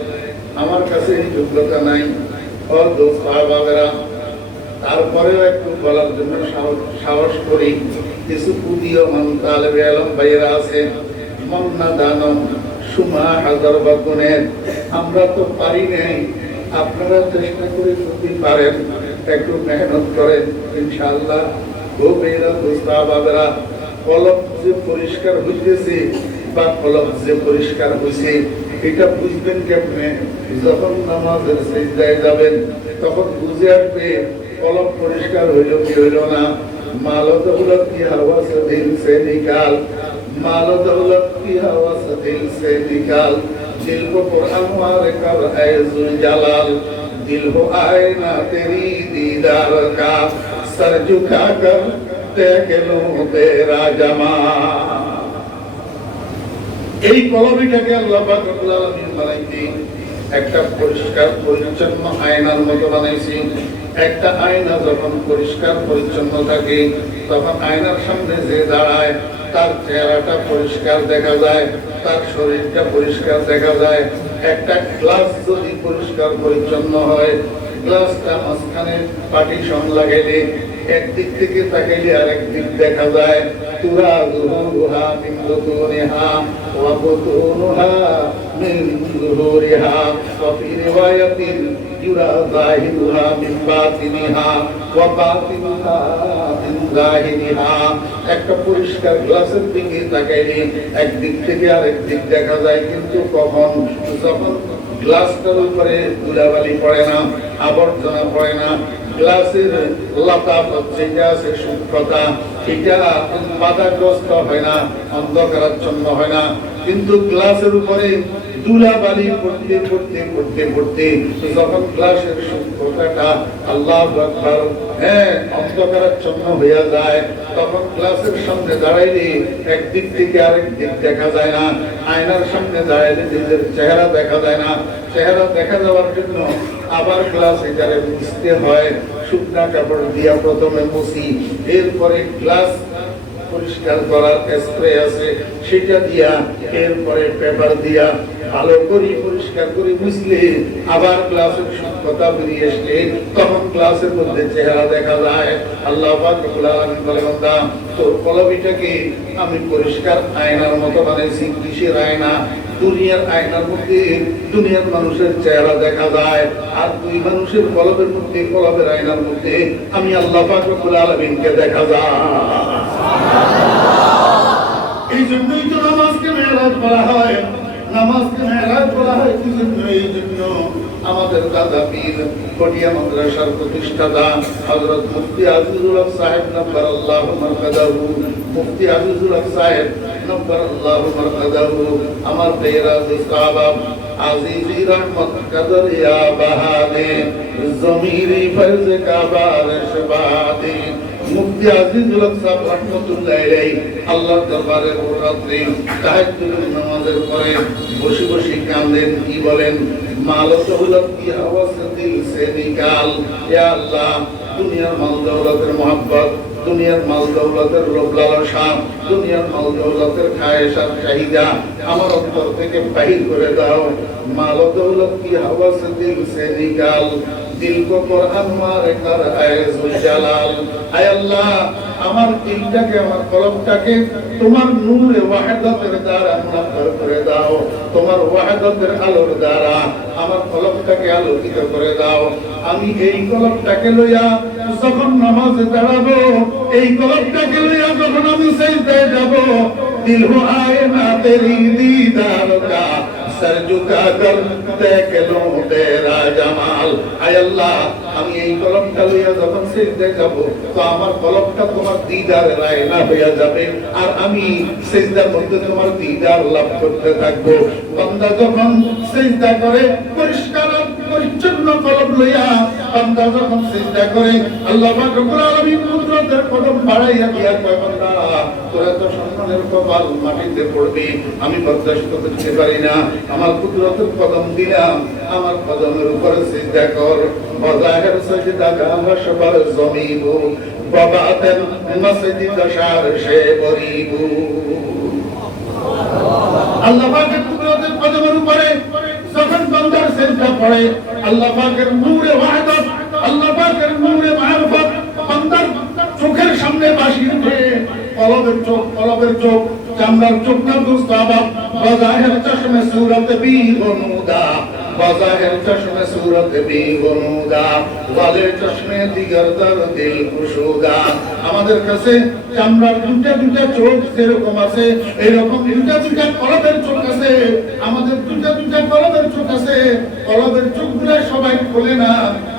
আমার কাছে এই যোগ্যতা নাই। ও দোস্তাবাবেরা, তারপরেও একটু বলার জন্য সাহস করি। কিছু পুদিও মান তালেবে আলম ভাইয়েরা আছে, মন্না দানম সুমা হাজার বাগুনের, আমরা তো পারি নাই, আপনারা চেষ্টা করে যদি পারেন একটু মেহনত করেন ইনশাআল্লাহ। ও বেরা দোস্তাবাবেরা, কলব যে পরিষ্কার হইতেছে বা কলব যে পরিষ্কার হইছে এটা বুঝবেন কেমনে? যখন নামাজের সিজদায় যাবেন তখন বুঝে আসবে কলব পরিষ্কার হইল কি হইল না। মালো দৌলত কি হাওয়া সে দিল সে নিকাল, মালো দৌলত কি হাওয়া সে দিল সে নিকাল, दिल को कुरान वाले कर ऐ जुल जलाल, दिल हो आईना तेरी दीदार का, सर झुका कर देख लूं तेरा जमाल। এই কলবিটাকে আল্লাহ পাক রব্বুল আলামিন বানাইছি একটা পরিষ্কার পরিচ্ছন্ন আয়নার মতো বানাইছি। একটা আয়না যখন পরিষ্কার পরিচ্ছন্ন থাকে তখন আয়নার সামনে যে দাঁড়ায় তার চেহারাটা পরিষ্কার দেখা যায়, তার শরীরটা পরিষ্কার দেখা যায়। একটা গ্লাস যদি পরিষ্কার পরিচ্ছন্ন হয়, গ্লাসটা মাঝখানে পার্টিশন লাগাইলে একদিক থেকে তাকাইলে আরেক দিক দেখা যায়। তুরা যুহুরুহা মিন বুতুনিহা ওয়া বুতুনুহা মিন যুহুরিহা ওয়া ফি রিওয়ায়াতিন ইউরা যাহিরুহা মিন বাতিনিহা ওয়া বাতিনুহা মিন যাহিরিহা। একটা পরিষ্কার গ্লাসের দিকে তাকাইলে একদিক থেকে আরেক দিক দেখা যায়, কিন্তু কখন? যখন গ্লাসটার উপরে ধুলাবালি পড়ে না, আবর্জনা পড়ে না, গ্লাসের লতাফত যেটা আছে সূক্ষ্মতা এটা বাধাগ্রস্ত হয় না, অন্ধকারাচ্ছন্ন হয় না। কিন্তু গ্লাসের উপরে ধুলাবালি পড়তে পড়তে পড়তে পড়তে যখন গ্লাসের সূক্ষ্মতাটা আল্লাহু আকবার অন্ধকারাচ্ছন্ন হয়ে যায়, তখন গ্লাসের সামনে দাঁড়াইলে একদিক থেকে আরেক দিক দেখা যায় না। আয়নার সামনে দাঁড়াইলে নিজের চেহারা দেখা যায় না। চেহারা দেখা যাওয়ার জন্য আবার গ্লাস এটারে মুছতে হয়। শুকনা কাপড় দিয়া প্রথমে মুছি, এরপরে গ্লাস পরিষ্কার করার স্প্রে আছে সেটা দিয়া, এরপরে পেপার দিয়া ভালো করে পরিষ্কার করে মুছলে আবার গ্লাসের সূক্ষ্মতা বেরিয়ে আসলে তখন গ্লাসের মধ্যে চেহারা দেখা যায়। আল্লাহ পাক রব্বুল আলামিন বলে, বান্দা তোর কলবিটাকে আমি পরিষ্কার আয়নার মতো বানাইছি। কিসের আয়না? দুনিয়ার আয়নার মধ্যে দুনিয়ার মানুষের চেহারা দেখা যায়, আর দুই মানুষের কলবের মধ্যে, কলবের আয়নার মধ্যে আমি আল্লাহ পাক রব্বুল আলামিনকে দেখা যায়। এই জন্যই তো নামাজকে মেরাজ বলা হয়। নামাজকে মেরাজ বলা হয় কি জন্য? এই জন্য আমাদের দাদা পীর ফটিয়া মাদ্রাসার প্রতিষ্ঠাতা হযরত মুফতি আজিজুল হক সাহেব নব্বরাল্লাহু মারকাদাহু, মুফতি আজিজুল হক সাহেব নব্বরাল্লাহু মারকাদাহু, আমার বেরা সাহাব আজিজি রহমত কদর ইয়া বাহাদে জমিরি ফরজ কা বারিশ বাদে। মুফতি আজিজুল হক সাহেব রহমাতুল্লাহ আলাইহি আল্লাহর দরবারে রাত্রি তাহাজ্জুদের নামাজের পরে বসে বসে কাঁদেন, কি বলেন? মাল দৌলত কি হাওয়া সে দিল সে নিকাল। ইয়া আল্লাহ, দুনিয়ার মাল দৌলতের মোহাব্বত, দুনিয়ার মাল দৌলতের লোভ লালসা, দুনিয়ার মাল দৌলতের খায়েশাত চাহিদা আমার অন্তর থেকে বাহির করে দাও। মাল দৌলত কি হাওয়া সে দিল সে নিকাল, দিল কো কুরআন মারে কর এ যুল জালাল। আয় আল্লাহ, আমার দিলটাকে, আমার কলবটাকে তোমার নূরে ওয়াহদাতের দ্বারা মুনাফফর করে দাও। তোমার ওয়াহদাতের আলোর দ্বারা আমার কলবটাকে আলোকিত করে দাও। আমি এই কলবটাকে লইয়া যখন নামাজে দাঁড়াবো, এই কলবটাকে লইয়া যখন আমি সিজদায় যাব, দিল হো আয়না তেরি দীদার কা, सर झुकाकर देख लो तेरा जमाल। आय अल्लाह আমি এই কলমটা লইয়া যখন সিজদায় যাব তো আমার কলমটা তোমার দিদারের আয়না হইয়া যাবে আর আমি সিজদার মধ্যে তোমার দিদার লাভ করতে থাকব। বান্দা যখন সিজদা করে পরিষ্কার পরিচ্ছন্ন কলম লইয়া বান্দা যখন সিজদা করে আল্লাহ পাক রব্বুল আলামিন কুদরতের কদম বাড়াইয়া দিয়া কয় বান্দা তোরা তো সম্মানের কপাল মাটিতে পড়বি, আমি বরদাশত করতে পারি না, আমার কুদরতের কদম দিলাম, আমার কদমের উপরে সিজদা কর। বাজাহের সাজদা গাহা সবার জমিবু বাবাতেন মসজিদ শার সে বরিবু। আল্লাহ পাকের কুদরতের কদমের উপরে যখন বান্দার সিজদা পড়ে আল্লাহ পাকের নূরে ওয়াহদাত, আল্লাহ পাকের নূরে মারিফত বান্দার চোখের সামনে ভাসি ওঠে। কলবের চোখ চামড়ার চোখ না দোস্ত আবাব বাজাহের চশমে সূরত বি বনুদা, বাজাহের চশমে সূরত বি বনুদা, ওয়ালে চশমে দিগার দর দিল কুশুদা। আমাদের কাছে চামড়ার দুটা দুটা চোখ যেরকম আছে এরকম দুটা দুটা কলবের চোখ আছে, আমাদের দুটা দুটা কলবের চোখ আছে। কলবের চোখগুলো সবাই খোলে না,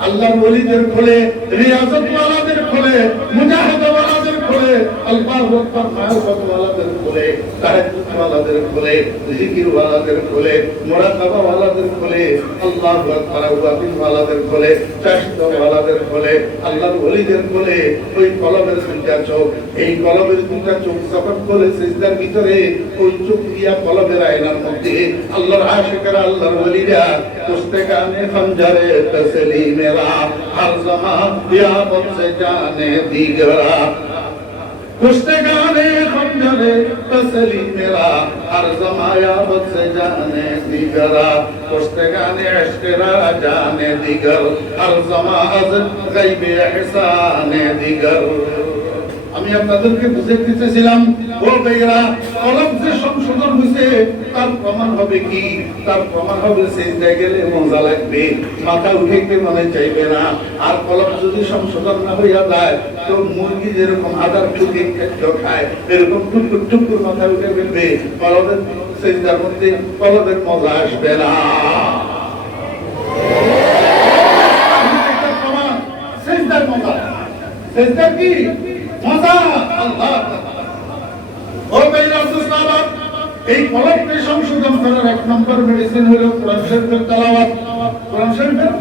আল্লাহর ওলিদের খোলে, রিয়াজত ওয়ালাদের খোলে, মুজাহিদ ওয়ালাদের খোলে, আল্লাহু আকবার মারিফত ওয়ালাদের খোলে, তাহাজ্জুদ ওয়ালাদের খোলে, জিকির ওয়ালাদের খোলে, মুরাকাবা ওয়ালাদের খোলে, আল্লাহু আকবার ওয়াকিল ওয়ালাদের খোলে, চাশদা ওয়ালাদের খোলে, আল্লাহর ওলিদের খোলে। ওই কলবের দুটা চোখ, এই কলবের দুটা চোখ যখন খোলে সিজদার ভিতরে ওই চোখ দিয়া কলবের আয়নার মধ্যে আল্লাহর আশিকরা আল্লাহর ওলিরা পুস্তকানে খঞ্জরে তসলি মেরা হর জামা ইয়াবত সে জানে দিগরা, পুস্তকানে খঞ্জরে তসলি মেরা হর জামা ইয়াবত সে জানে দিগরা, পুস্তকানে ইশকরা জানে দিগর হর জামা আজ গায়বে ইহসানে দিগর। আমি আপনাদেরকে বুঝাইতে চেয়েছিলাম ও ভাইরা কলম যে সংশোধন হইছে তার প্রমাণ হবে কি? তার প্রমাণ হবে সিজদায় গেলে মজা লাগবে, মাথা উঠাইতে মনে চাইবে না। আর কলম যদি সংশোধন না হইয়া যায় তো মুরগি যেরকম আদার টুকে খাদ্য খায় এরকম টুকুর টুকুর মাথা উঠে ফেলবে, কলমের সিজদার মধ্যে কলমের মজা আসবে না। সিজদার মজা, সিজদা কি মজা আল্লাহ। ও ভাইরা সাহাবাত, এই কলমকে সংশোধন করার এক নম্বর মেডিসিন হলো কোরআন শরীফের তেলাওয়াত। কোরআন শরীফের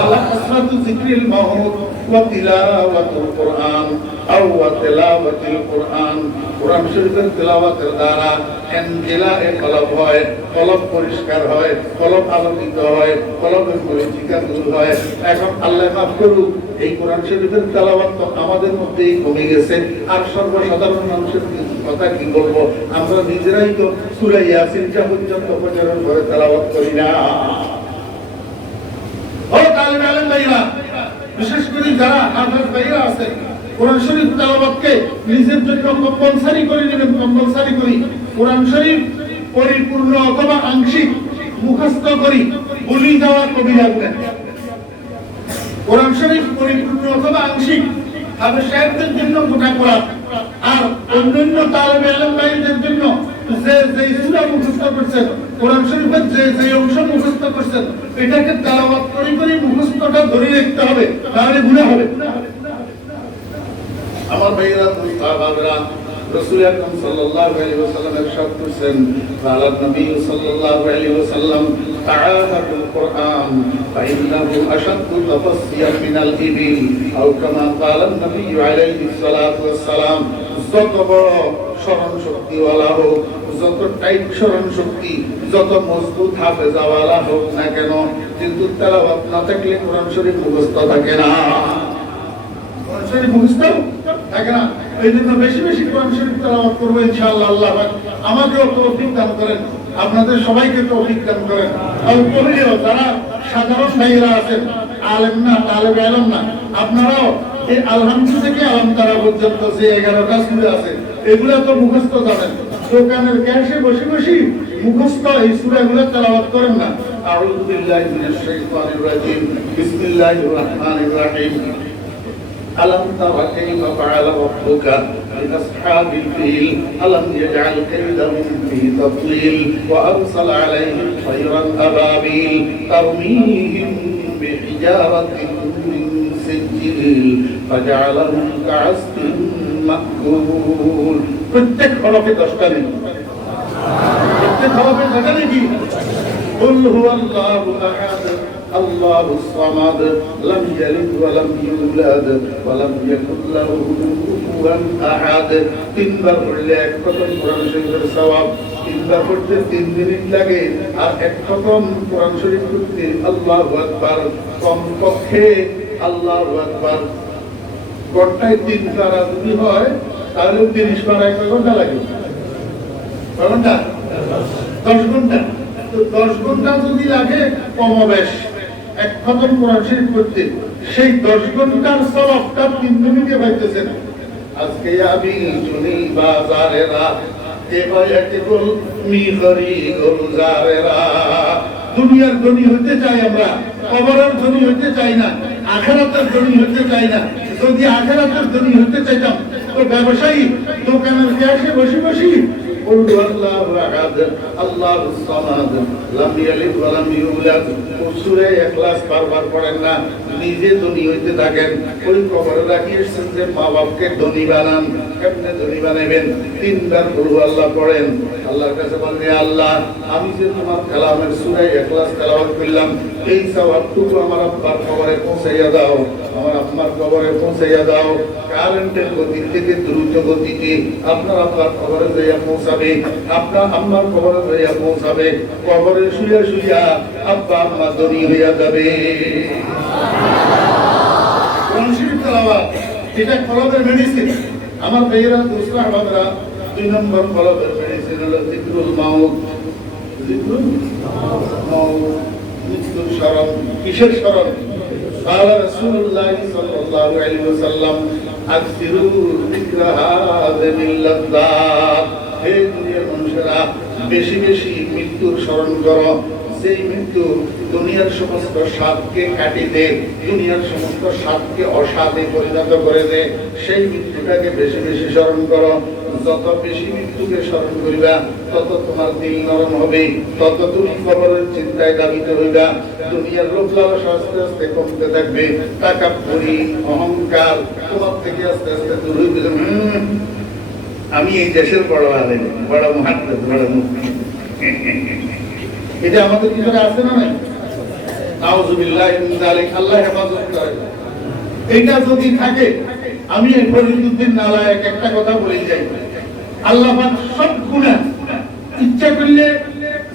আল্লাহ কাসরাতু যিকরিল মাউত ওয়া তিলাওয়াতুল কুরআন আও ওয়া তিলাওয়াতুল কুরআন। কোরআন শরীফের তেলাওয়াতের দ্বারা এনজিলায়ে কলব হয়, কলব পরিষ্কার হয়, কলব আলোকিত হয়, কলবের পরিচিকা দূর হয়। এখন আল্লাহ মাফ করুক, এই কোরআন শরীফের তেলাওয়াত তো আমাদের মধ্যেই কমে গেছে। আর সর্বসাধারণ মানুষের কথা কি বলবো, আমরা নিজেরাই তো সূরা ইয়াসিনটা পর্যন্ত প্রচারণ করে তেলাওয়াত করি না। ও তালিবে আলেম ভাইরা, বিশেষ করে যারা হাফেজ ভাইরা আছে কোরআন শরীফ তেলাওয়াতকে নিজের জন্য কম্পালসারি করে নেবেন। কম্পালসারি করি কোরআন শরীফ পরিপূর্ণ অথবা আংশিক মুখস্থ করি ভুলি যাওয়া কবিরা গুনাহ। কোরআন শরীফ পরিপূর্ণ অথবা আংশিক হাফেজ সাহেবদের জন্য গোটা কোরআন, আর অন্যান্য তালিবে আলেম ভাইদের জন্য যে যে সূরা মুখস্থ করছেন, কোরআন শরীফের যে যে অংশ মুখস্থ করছেন এটাকে তেলাওয়াত করে করে মুখস্থটা ধরে রাখতে হবে, তাহলে গুনাহ হবে। আমার ভাইরা সাহাবারা রাসূল আকরাম সাল্লাল্লাহু আলাইহি ওয়াসাল্লাম ইরশাদ করেছেন, قال النبي صلى الله عليه وسلم تعاهدوا القرآن فإنه أشد تفصيا من الإبل أو كما قال النبي عليه الصلاة والسلام। যত বড় স্মরণ শক্তিওয়ালা হোক, যত টাইট স্মরণ শক্তি, যত মজবুত হাফেজাওয়ালা হোক না কেন, কিন্তু তেলাওয়াত না থাকলে কোরআন শরীফ মুখস্থ থাকে না। কোরআন শরীফ মুখস্থ থাকে না। এই জন্য বেশি বেশি কোরআন শরীফ তেলাওয়াত করবো ইনশাআল্লাহ। আল্লাহ আমাকেও তৌফিক দান করেন, আপনাদের সবাইকে তৌফিক দান করেন। আর কবিও যারা সাধারণ ভাইয়েরা আছেন, আলেম না, তালেবে ইলম না, আপনারাও এই আলহামদুলিল্লাহ থেকে আলহামতারা পর্যন্ত যে 11টা সূরা আছে এগুলা তো মুখস্থ জানেন। দোকানের ক্যাশে বসে বসে মুখস্থ এই সূরাগুলো তেলাওয়াত করেন না। আউযু বিল্লাহি মিনাশ শাইতানির রাজীম, বিসমিল্লাহির রাহমানির রাহিম। আলাম তারা কাইফা ফাআলা রাব্বুকা لأصحاب الفيل ألم يجعل كيدهم في تضليل وأرسل عليهم طيرا أبابيل ترميهم بحجارة من سجيل فجعلهم كعصف مأكول প্রত্যেক হরফে 10টা নেই প্রত্যেক হরফে 10টা নেই قل هو الله أحد الله الصمد لم يلد ولم يولد ولم يكن له كفوا أحد তিনবার পড়লে এক খতম কোরআন শরীফের সওয়াব তিনবার পড়তে 3 মিনিট লাগে আর এক খতম কোরআন শরীফ পড়তে আল্লাহু আকবার কমপক্ষে আল্লাহু আকবার কোটায় 3 দ্বারা যদি হয় তাহলে 30 বার 1 ঘন্টা লাগে কয় ঘন্টা 10 ঘন্টা তো 10 ঘন্টা যদি লাগে কমবেশ এক খতম কোরআন শরীফ পড়তে সেই 10 ঘন্টার সওয়াবটা 3 মিনিটে পাইতেছেন আজকে আমি চলি বাজারেরা কে ভাইয়াকে বল মি করি গুলজারেরা দুনিয়ার ধনী হতে চাই আমরা কবরের ধনী হতে চাই না আখিরাতের ধনী হতে চাই না যদি আখিরাতের ধনী হতে চাইতাম তো ব্যবসায়ী দোকানের ক্যাশে বসে বসে قل هو الله احد الله الصمد لم يلد ولم يولد সূরা ইখলাস বারবার পড়েন না নিজে ধনী হইতে থাকেন ওই কবরে রাখিয়েছেন যে মা বাপকে ধনী বানান কেমনে ধনী বানাবেন তিনবার কুল আল্লাহ পড়েন আল্লাহর কাছে বলেন আল্লাহ আমি যে তোমার কালামের সূরা ইখলাস তেলাওয়াত করলাম এই সওয়াবটুকু আমার আব্বার কবরে পৌঁছাইয়া দাও আমার আম্মার কবরে পৌঁছাইয়া দাও কারেন্টের গতি থেকে দ্রুত গতিতে আপনার আব্বার কবরে যাইয়া পৌঁছাবে আপনার আম্মার কবরে যাইয়া পৌঁছাবে কবরে শুইয়া শুইয়া আব্বা আম্মা ধনী হইয়া যাবে কোরআন শরীফ তেলাওয়াত এটা কলবের মেডিসিন আমার ভাইয়েরা দুসরা বাদরা 2 নম্বর কলবের মেডিসিন হলো যিকরুল মাউত যিকরুল মাউত মৃত্যুর স্মরণ কিসের স্মরণ قال رسول الله صلى الله عليه وسلم اكثروا ذكر هذه اللذات হে দুনিয়ার মানুষেরা বেশি বেশি মৃত্যুর স্মরণ করো সেই মৃত্যু দুনিয়ার সমস্ত স্বাদকে কাটিয়ে দেয় দুনিয়ার সমস্ত স্বাদকে অস্বাদে পরিণত করে দেয় সেই মৃত্যুটাকে বেশি বেশি স্মরণ করো যত বেশি মৃত্যুকে স্মরণ করিবা তত তোমার দিল নরম হবে তত তুমি কবরের চিন্তায় দাবিত হইবা দুনিয়ার লোভ লালসা আস্তে আস্তে কমতে থাকবে তাকাব্বুরি অহংকার তোমার থেকে আস্তে আস্তে দূর হইবে আমি এই দেশের বড় আলেম বড় মুহাদ্দিস বড় মুফতি এটা আমাদের ভিতরে আছে না নাই নাউযুবিল্লাহি মিন যালিক আল্লাহ হেফাজত করে এইটা যদি থাকে আমি ফরিদউদ্দিন নালায়েক একটা কথা বলে যাই আল্লাহ পাক সব গুনাহ ইচ্ছা করলে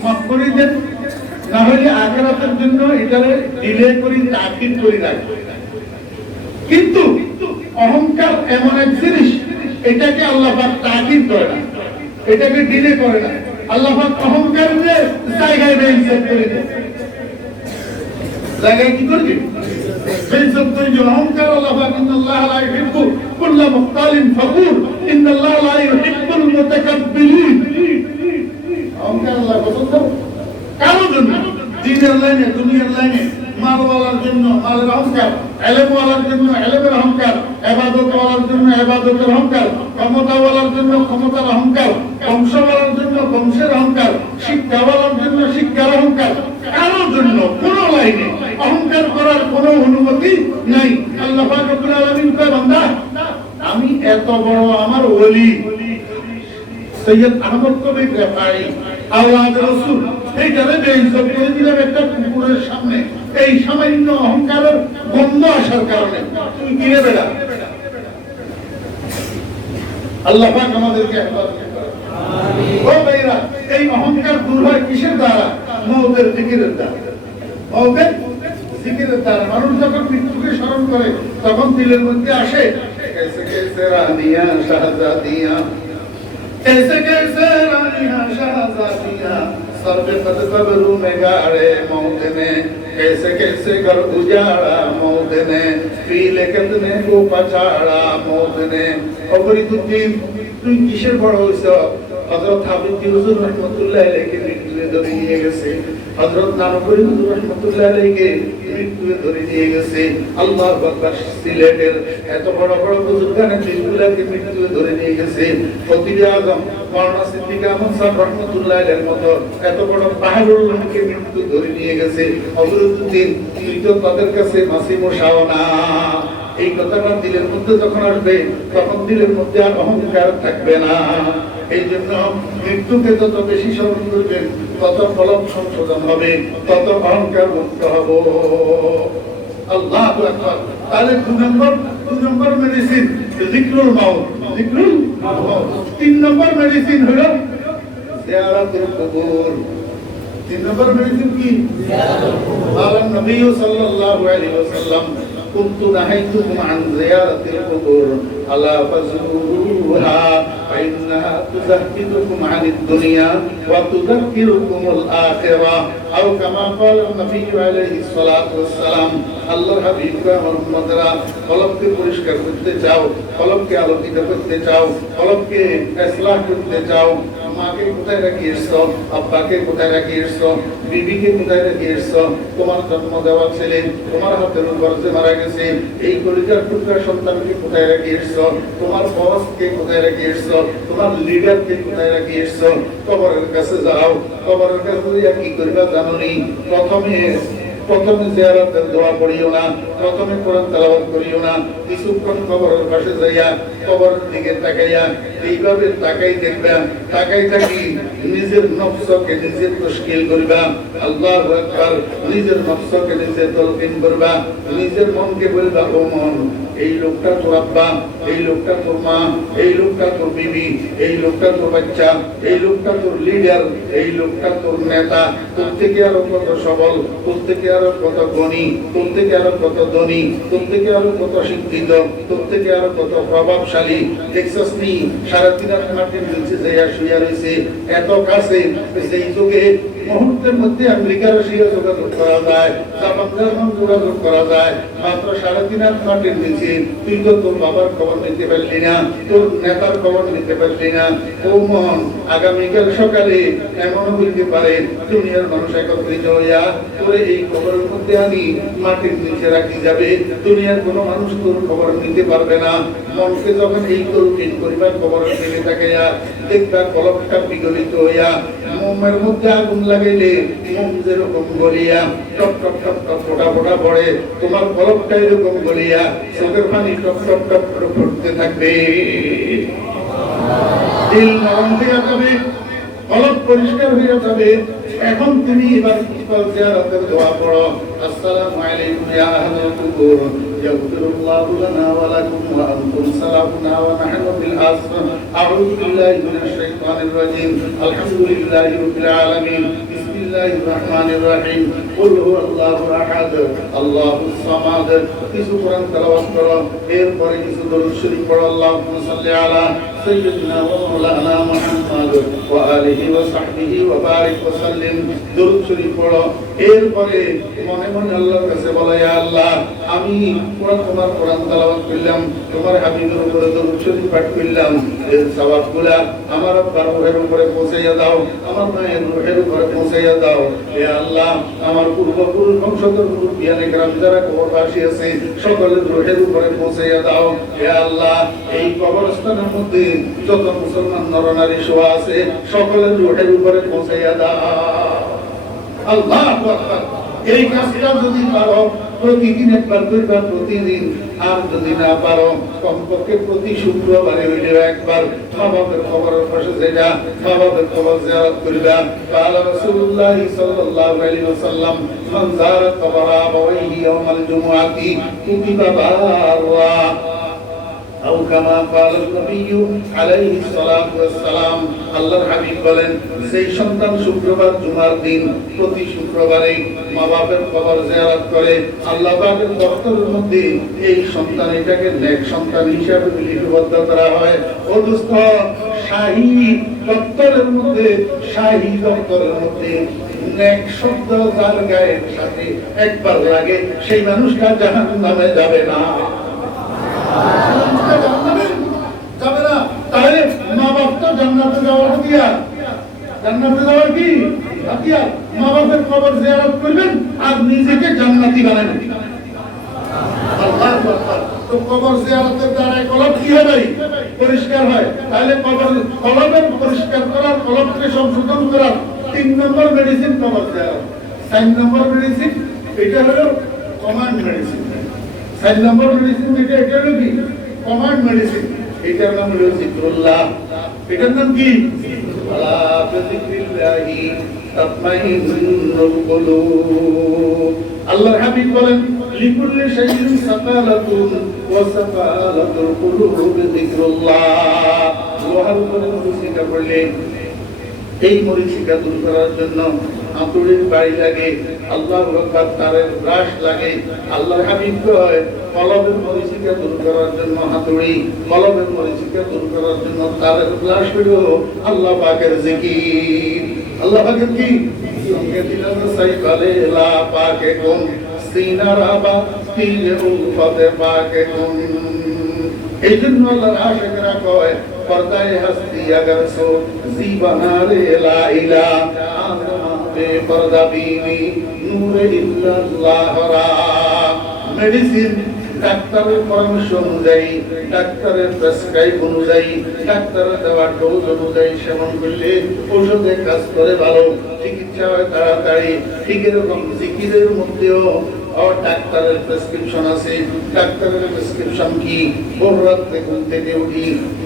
মাফ করে দেন না হলে আখিরাতের জন্য এটারে ডিলে করি তাকিদ করি রাখে কিন্তু অহংকার এমন এক জিনিস এটাকে আল্লাহ পাক তাকিদ করে না এটাকে ডিলে করে না আল্লাহ পাক অহংকারকে জায়গায় বেইজ্জত করে দেয় জায়গায় কি করবে বেইজ্জত করে যে অহংকার আল্লাহ পাক ইন্নাল্লাহ লা ইউহিব্বু কুল্লা মুখতালিন ফখুর ইন্নাল্লাহ লা ইউহিব্বুল মুতাকাব্বিরিন অহংকার আল্লাহ পছন্দ কারোর জন্য দিনের লাইনে দুনিয়ার লাইনে মালওয়ালার জন্য মালের অহংকার ইলমওয়ালার জন্য ইলমের অহংকার ইবাদতওয়ালার জন্য ইবাদতের অহংকার ক্ষমতাওয়ালার জন্য ক্ষমতার অহংকার বংশওয়ালার জন্য বংশের অহংকার শিক্ষাওয়ালার জন্য শিক্ষার অহংকার কারোর জন্য কোন লাইনে অহংকার করার কোনো অনুমতি নাই আল্লাহ পাক রব্বুল আলামিন কয় বান্দা আমি এত বড় আমার ওলি সৈয়দ আহমদ কবির রেফাই আওলাদ রাসূল এইটারে বেইজ্জত করে দিলাম একটা কুকুরের সামনে এই সামান্য অহংকারের গন্ধ আসার কারণে তুই গিরে বেড়া আল্লাহ পাক আমাদেরকে হেফাজত করে আমিন ও ভাইরা এই অহংকার দূর হয় কিসের দ্বারা মওতের জিকিরের দ্বারা মওতের জিকিরের দ্বারা মানুষ যখন মৃত্যুকে স্মরণ করে তখন দিলের মধ্যে আসে कैसे कैसे रानियां शहजादियां कैसे कैसे रानियां शहजादियां सर पे पद कब्रू में गाड़े मौत ने कैसे कैसे घर उजाड़ा मौत ने पीले कितने को पछाड़ा मौत ने फरीदुद्दीन তুই কিসের বড় হইছ হযরত হাবিব হুজুর রাহমাতুল্লাহ আলাইহি মৃত্যুকে ধরে নিয়ে গেছে। হযরত নানপুরি হুজুর রাহমাতুল্লাহ আলাইহিকে মৃত্যুকে ধরে নিয়ে গেছে। আল্লাহু আকবার। সিলেটের এত বড় বড় বুজুর্গানে দিনগুলোকে মৃত্যুকে ধরে নিয়ে গেছে। খতিবে আযম মাওলানা সিদ্দিক আহমদ সাহেব রাহমাতুল্লাহ আলাইহির মতো এত বড় পাহাড়ুল্লাহকে মৃত্যু ধরে নিয়ে গেছে। হযরতুদ্দিন তুই তো তাদের কাছে মাসিমো শাওনা। এই কথাটা দিলের মধ্যে যখন আসবে তখন দিলের মধ্যে আর অহংকার থাকবে না। এই জন্য মৃত্যুকে যত বেশি স্মরণ করবেন তত কলম সংশোধন হবে, তত অহংকার মুক্ত হব। আল্লাহু আকবার। তাহলে দুই নম্বর মেডিসিন যিকরুল মাউত, যিকরুল মাউত। 3 নম্বর মেডিসিন হলো জিয়ারাতুল কুবুর। 3 নম্বর মেডিসিন কি? জিয়ারাতুল কুবুর। আল্লাহ নবী সাল্লাল্লাহু আলাইহি ওয়াসাল্লাম كنت نهيتكم عن زيارة القبور ألا فزوروها فإنها تزهدكم عن الدنيا وتذكركم الآخرة أو كما قال النبي عليه الصلاة والسلام আল্লাহর হাবিব মুহাম্মদরা কলবকে পরিষ্কার করতে চাও, কলবকে আলোকিত করতে চাও, কলবকে ইসলাহ করতে চাও, মাকে কোথায় রেখে এসছো, আব্বাকে কোথায় রেখে এসছো, বিবিকে কোথায় রেখে এসছো, তোমার জন্ম দেওয়া ছেলে তোমার হাতের উপর যে মারা গেছে এই কলিজার টুকরা সন্তানকে কোথায় রেখে এসছো, তোমার বসকে কোথায় রেখে এসছো, তোমার লিডারকে কোথায় রেখে এসছো। কবরের কাছে যাও, কবরের কাছে কি করবা জানো নি? প্রথমে জিয়ারতের দোয়া পড়িও না, প্রথমে কোরআন তেলাওয়াত করিও না, কিছুক্ষণ কবরের পাশে যাইয়া কবরের দিকে তাকাইয়া এইভাবে তাকাই দেখবা, তাকাই থাকি নিজের নফসকে নিজে তশকিল করবা। আল্লাহু আকবার। নিজের নফসকে নিজে তলকিন করবা, নিজের মনকে বলবা ও মন এই লোকটা তোর আব্বা, এই লোকটা তোর মা, এই লোকটা তোর বিবি, এই লোকটা তোর বাচ্চা, এই লোকটা তোর লিডার, এই লোকটা তোর নেতা, তোর থেকে আরো কত সবল, তোর থেকে আরো কত গণী, তোর থেকে আরো কত ধনী, তোর থেকে আরো কত শিক্ষিত, তোর থেকে আরো কত প্রভাবশালী। দেখছস নি 3.5 মার্কিন নিচে যাইয়া শুইয়া রয়েছে এত কাছে, সেই যুগে মুহূর্তের মধ্যে আমেরিকা রাশিয়া যোগাযোগ করা যায়, জাপান জার্মান যোগাযোগ করা যায়, মাত্র 3.5 মার্কিন নিচে। তুই তো তোর বাবার খবর নিতে পারলি না, তোর নেতার খবর নিতে পারলি না। ও মন, আগামীকাল সকালে এমনও হইতে পারে দুনিয়ার মানুষ একত্রিত হইয়া তোরে এই খবরের মধ্যে আনি মাটির নিচে রাখি যাবে। দুনিয়ার কোনো মানুষ তোর খবর নিতে পারবে না। মনকে যখন এই তরুণ পরিবার খবরের দিকে তাকাইয়া দেখবা কলবটা বিগলিত হইয়া মোমের মধ্যে আগুন লাগাইলে মোম যেরকম গলিয়া টপ টপ টপ টপ ফোটা ফোটা পড়ে, তোমার কলবটা এরকম গলিয়া চোখের পানি টপ টপ টপ করে পড়তে থাকবে। দিল নরম হয়ে যাবে, কলব পরিষ্কার হয়ে যাবে। এখন তুমি এবার জিয়ারতের দোয়া পড়ো। আসসালামু আলাইকুম ইয়া আহলাল কুবুর ইয়াগফিরুল্লাহু লানা ওয়া লাকুম ওয়া আনতুম সালামুনা ওয়া নাহনু বিল আসর। আউযু বিল্লাহি মিনাশ শাইতানির রাজীম। আলহামদুলিল্লাহি রাব্বিল আলামিন। বিসমিল্লাহির রহমানির রহিম। কুল হুয়াল্লাহু আহাদ আল্লাহুস সামাদ। কিছু কোরআন তেলাওয়াত করো, এরপরে কিছু দরুদ শরীফ পড়ো। আল্লাহুম্মা সাল্লি আলা সাইয়্যিদিনা ওয়া মাওলানা মুহাম্মাদ ওয়া আলিহি ওয়া সাহবিহি ওয়া বারিক ওয়া সাল্লিম। দরুদ শরীফ পড়ো, এরপরে মনে মনে আল্লাহর কাছে বলো ইয়া আল্লাহ আমি তোমার কোরআন তেলাওয়াত করলাম, তোমার হাবিবের উপরে দরুদ শরীফ পাঠ করলাম, এর সওয়াবগুলা আমার আব্বার রূহের উপরে পৌঁছাইয়া দাও, আমার মায়ের রূহের উপরে পৌঁছাইয়া দাও। হে আল্লাহ আমার পূর্বপুরুষ বংশধর মুরব্বিয়ানে কেরাম যারা কবরবাসী আছে সকলের রূহের উপরে পৌঁছাইয়া দাও। হে আল্লাহ এই কবরস্থানের মধ্যে যত মুসলমান নরনারী শোয়া আছে সকলের রূহের উপরে পৌঁছাইয়া দাও। আল্লাহু আকবার। এই কাজটা যদি পারো প্রতিদিন একবার করবা, প্রতিদিন। আর যদি না পারো কমপক্ষে প্রতি শুক্রবারে হইলেও একবার মা বাবার কবরের পাশে যাইবা, মা বাবার কবর জিয়ারত করবা। قال رسول الله صلى الله عليه وسلم من زار قبر أبويه يوم الجمعة كتب بارا أو كما قال النبي عليه الصلاة والسلام। আল্লাহর হাবিব বলেন সেই সন্তান শুক্রবার জুমার দিন প্রতি শুক্রবারে মা বাবার কবর জিয়ারত করে আল্লাহ পাকের দপ্তরের মধ্যে এই সন্তান এটাকে নেক সন্তান হিসাবে লিপিবদ্ধ করা হয়। ও দোস্ত, শাহী দপ্তরের মধ্যে, শাহী দপ্তরের মধ্যে নেক শব্দ যার গায়ের সাথে একবার লাগে সেই মানুষটা জাহান্নামে যাবে না, যাবে না। তাহলে মা বাপ তো জান্নাতে যাওয়ার দিয়া, জান্নাতে যাওয়ার কি হাতিয়ার। মা বাবার কবর জিয়ারত করবেন আর নিজেকে জান্নাতি বানাবেন। আল্লাহু আকবার। তো কবর জিয়ারতের দ্বারা কলব কি হবে? পরিষ্কার হয়। তাহলে কলবের পরিষ্কার করার, কলবকে সংশোধন করার 3 নম্বর মেডিসিন কবর জিয়ারত। 4 নম্বর মেডিসিন এটা হলো কমান্ড মেডিসিন। 4 নম্বর মেডিসিন এটা হলো কি? Command medicine. এটার নাম হলো জিকরুল্লাহ। এটার নাম কি? আলা বিযিকরিল্লাহি তাতমাইন্নুল কুলুব। আল্লাহর হাবিব বলেন, লিকুল্লি শাইইন সাকালাতুন ওয়া সাকালাতুল কুলুব যিকরুল্লাহ। লোহার উপরে মরিচিকা পড়লে এই মরিচিকা দূর করার জন্য হাতুড়ির বাড়ি লাগে, আল্লাহু আকবার, তারের ব্রাশ লাগে। আল্লাহর হাবিব কয়, কলবের মরিচিকা দূর করার জন্য হাতুড়ি, কলবের মরিচিকা দূর করার জন্য তারের ব্রাশ হলো আল্লাহ পাকের জিকির। আল্লাহ পাকের কি? সঙ্গে দিলাম সাইফালে লা পাকে কোন সিনারাবা তিলে উলফতে পাকে কোন। এই জন্য আল্লাহর আশিকরা কয়, পর্দায়ে হস্তি আগার সো জীবনারে লা ইলাহা আদমে পর্দা বিনি নূরে ইল্লাল্লাহ রা। মেডিসিন ডাক্তারের পরামর্শ অনুযায়ী, ডাক্তারের প্রেসক্রাইব অনুযায়ী, ডাক্তারের দেওয়া ডোজ অনুযায়ী সেবন করলে ঔষধে কাজ করে ভালো, চিকিৎসা হয় তাড়াতাড়ি। ঠিক এরকম জিকিরের মধ্যেও ডাক্তারের প্রেসক্রিপশন আছে। ডাক্তারের প্রেসক্রিপশন কি? ভোর রাতে ঘুম থেকে উঠি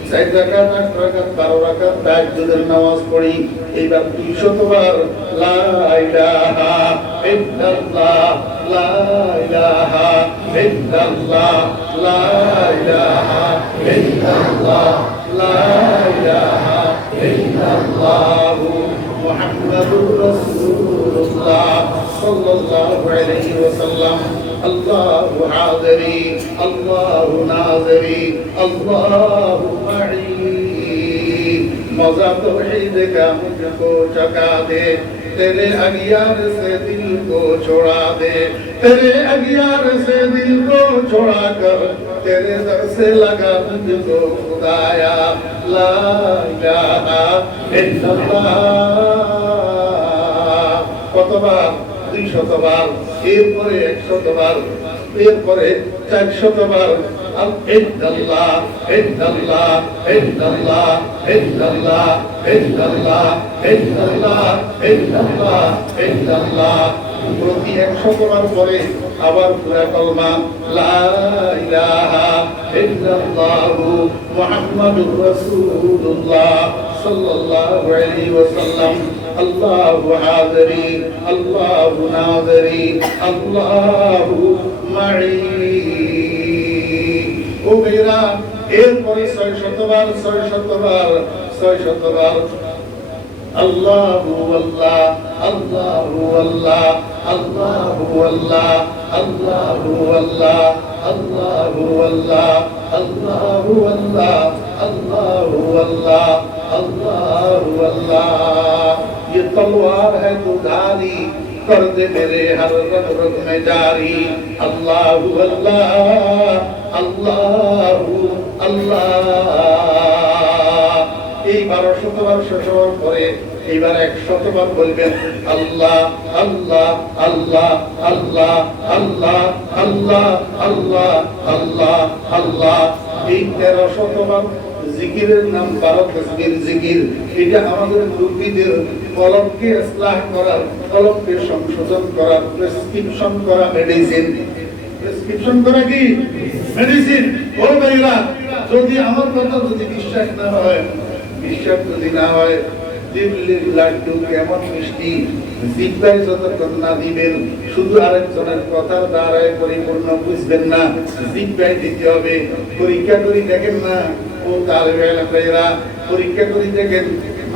4 রাকাত, 8 রাকাত, 12 রাকাত তাহাজ্জুদের নামাজ পড়ি। এইবার 200 বার লা ইলাহা ইল্লাল্লাহ, লা ইলাহা ইল্লাল্লাহ, লা ইলাহা ইল্লাল্লাহ, লা ইলাহা ইল্লাল্লাহ মুহাম্মাদুর রাসূলুল্লাহ সাল্লাল্লাহু আলাইহি ওয়াসাল্লাম। আল্লাহু হাযিরি, আল্লাহু নাযিরি, আল্লাহু মাঈ। मौजा तौहीद का मुझको चका दे, तेरे अगियार से दिल को छोड़ा दे, तेरे अगियार से दिल को छोड़ा कर तेरे दर से लगा मुझको खुदाया। ला इलाहा इल्लल्लाह। কতবার? 200 বার, এরপরে 100 বার, এরপরে 400 বার। ইল্লাল্লাহ ইল্লাল্লাহ ইল্লাল্লাহ ইল্লাল্লাহ ইল্লাল্লাহ ইল্লাল্লাহ ইল্লাল্লাহ ইল্লাল্লাহ। প্রতি 100 বার পরে আবার পুরা কলমা লা ইলাহা ইল্লাল্লাহু মুহাম্মাদুর রাসূলুল্লাহ সাল্লাল্লাহু আলাইহি ওয়াসাল্লাম। আল্লাহু হাযিরি, আল্লাহু নাযিরি, আল্লাহু মাঈ। ও মেয়েরা, এরপরে 600 বার, 600 বার, 600 বার আল্লাহু আল্লাহ, আল্লাহু আল্লাহ, আল্লাহু আল্লাহ, আল্লাহু আল্লাহ, আল্লাহু আল্লাহ, আল্লাহু আল্লাহ, আল্লাহু আল্লাহ, আল্লাহু আল্লাহ। ये तलवार है दुधारी, कर दे मेरे हर रग रग में जारी। अल्लाहु अल्लाह, अल्लाहु अल्लाह। এই 1200 বার শেষ হওয়ার পরে এইবার 100 বার বলবেন আল্লাহ আল্লাহ আল্লাহ আল্লাহ আল্লাহ আল্লাহ আল্লাহ আল্লাহ আল্লাহ। এই 1300 বার জিকিরের নাম 12 তাসবিহ জিকির। এটা আমাদের মুরব্বিদের কলবকে ইসলাহ করার, কলবকে সংশোধন করার, প্রেসক্রিপশন করা মেডিসিন। প্রেসক্রিপশন করা কি? মেডিসিন। ও ভাইরা, যদি আমার কথা যদি বিশ্বাস না হয়, বিশ্বাস যদি না হয়, দিল্লির লাড্ডু কেমন মিষ্টি, জিব্বায় যতক্ষণ না দিবেন, শুধু আরেকজনের কথার দ্বারায় পরিপূর্ণ বুঝবেন না, জিব্বায় দিতে হবে। পরীক্ষা করে দেখেন না ও তালেবে ইলমেরা, পরীক্ষা করে দেখেন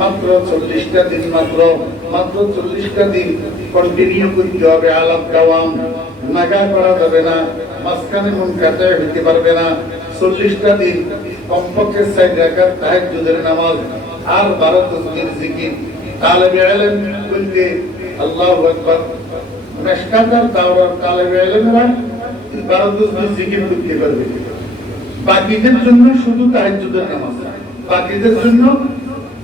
মাত্র 40টা দিন, মাত্র 40টা দিন কন্টিনিউ করতে হবে। আলাপ দাওয়াম নাগা করা যাবে না, মাঝখানে মন কাটায় হইতে পারবে না। 40টা দিন কমপক্ষে 4 রাকাত তাহাজ্জুদের নামাজ আর 12 তাসবিহ জিকির। তালেবে ইলম বলতে আল্লাহু আকবার। মেশকাতার দাওরার তালেবে ইলমরা 12 তাসবিহ জিকির করতে পারবে। বাকিদের জন্য শুধু তাহাজ্জুদের নামাজ, বাকিদের জন্য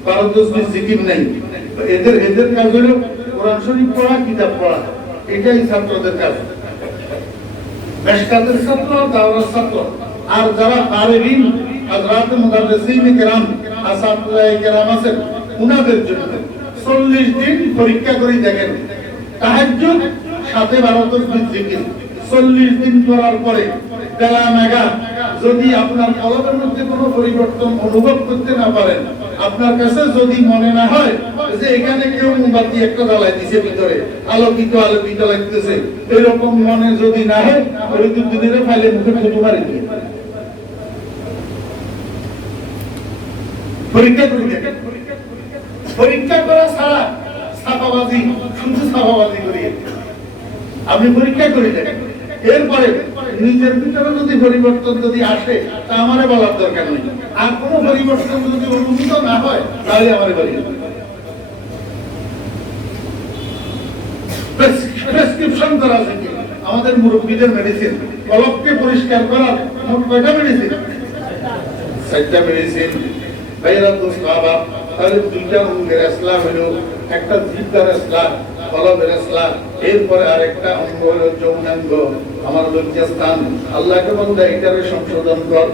12 তাসবিহ জিকির নাই। এদের এদের কাজ হলো কোরআন শরীফ পড়া, কিতাব পড়া, এটাই ছাত্রদের কাজ। মেশকাতের ছাত্র, তাওরাত ছাত্র। আর যারা কারিবিন হযরত মুদাররিসিন কিরাম, আসাতিজায়ে কিরাম আছেন, উনাদের জন্য 40 দিন পরীক্ষা করে দেখেন। তাহাজ্জুদ সাথে 12 তাসবিহ জিকির 40 দিন করার পরে বেলা মেঘা যদি আপনার কলবের মধ্যে কোনো পরিবর্তন অনুভব করতে না পারেন, আপনার কাছে যদি মনে না হয় যে এখানে কেউ মোমবাতি একটা জ্বালাই দিছে, ভিতরে আলোকিত আলোকিত লাগতেছে, এরকম মনে যদি না হয়, ওই দুদিনের ফাইলে মুখে থুতু মারি দিয়ে পরীক্ষা করে দেখেন। পরীক্ষা করা ছাড়া ছাপাবাজি, শুধু ছাপাবাজি করিয়ে আপনি পরীক্ষা করে দেখেন। এরপরে নিজের ভিতরে যদি পরিবর্তন যদি আসে, তা আমারে বলার দরকার নেই। আর কোনো পরিবর্তন যদি অনুভূত না হয়, তাহলে আমারে বলিয়ে প্রেসক্রিপশন করা আছে কি আমাদের মুরব্বীদের মেডিসিন, কলবকে পরিষ্কার করার মোট কয়টা মেডিসিন? 4টা মেডিসিন। ভাইরা তো সাহাবা, তাহলে 2টা অঙ্গের ইসলাম হলো, একটা জিহ্বার ইসলাম, কলবের ইসলাম, এরপরে আরেকটা অঙ্গ হলো যৌনাঙ্গ, আমার লজ্জাস্থান। আল্লাহকে বলতে এটারে সংশোধন কর।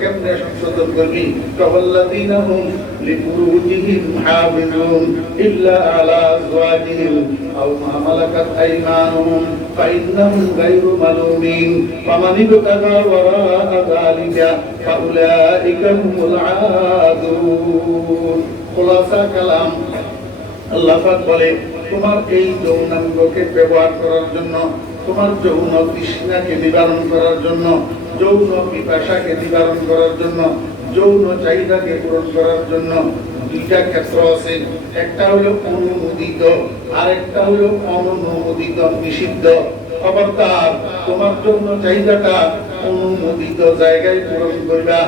কেমনে সংশোধন করবি? কাওয়াল্লাযীনা হুম লিফুরুজিহিম হাফিজুন ইল্লা আলা আযওয়াজিহিম আও মা মালাকাত আইমানুহুম ফাইন্নাহুম গায়রু মালুমিন ফামান ইবতাগা ওয়ারাআ যালিকা ফাউলাইকা হুমুল আদুন। খুলাসা কালাম, আল্লাহ পাক বলে তোমার এই যৌনাঙ্গকে ব্যবহার করার জন্য, তোমার যৌন তৃষ্ণাকে নিবারণ করার জন্য, যৌন পিপাসাকে নিবারণ করার জন্য, যৌন চাহিদাকে পূরণ করার জন্য 2টা ক্ষেত্র আছে। একটা হলো অনুমোদিত, আরেকটা হলো অননুমোদিত, নিষিদ্ধ। খবরদার, তোমার যৌন চাহিদাটা অনুমোদিত জায়গায় পূরণ করবা,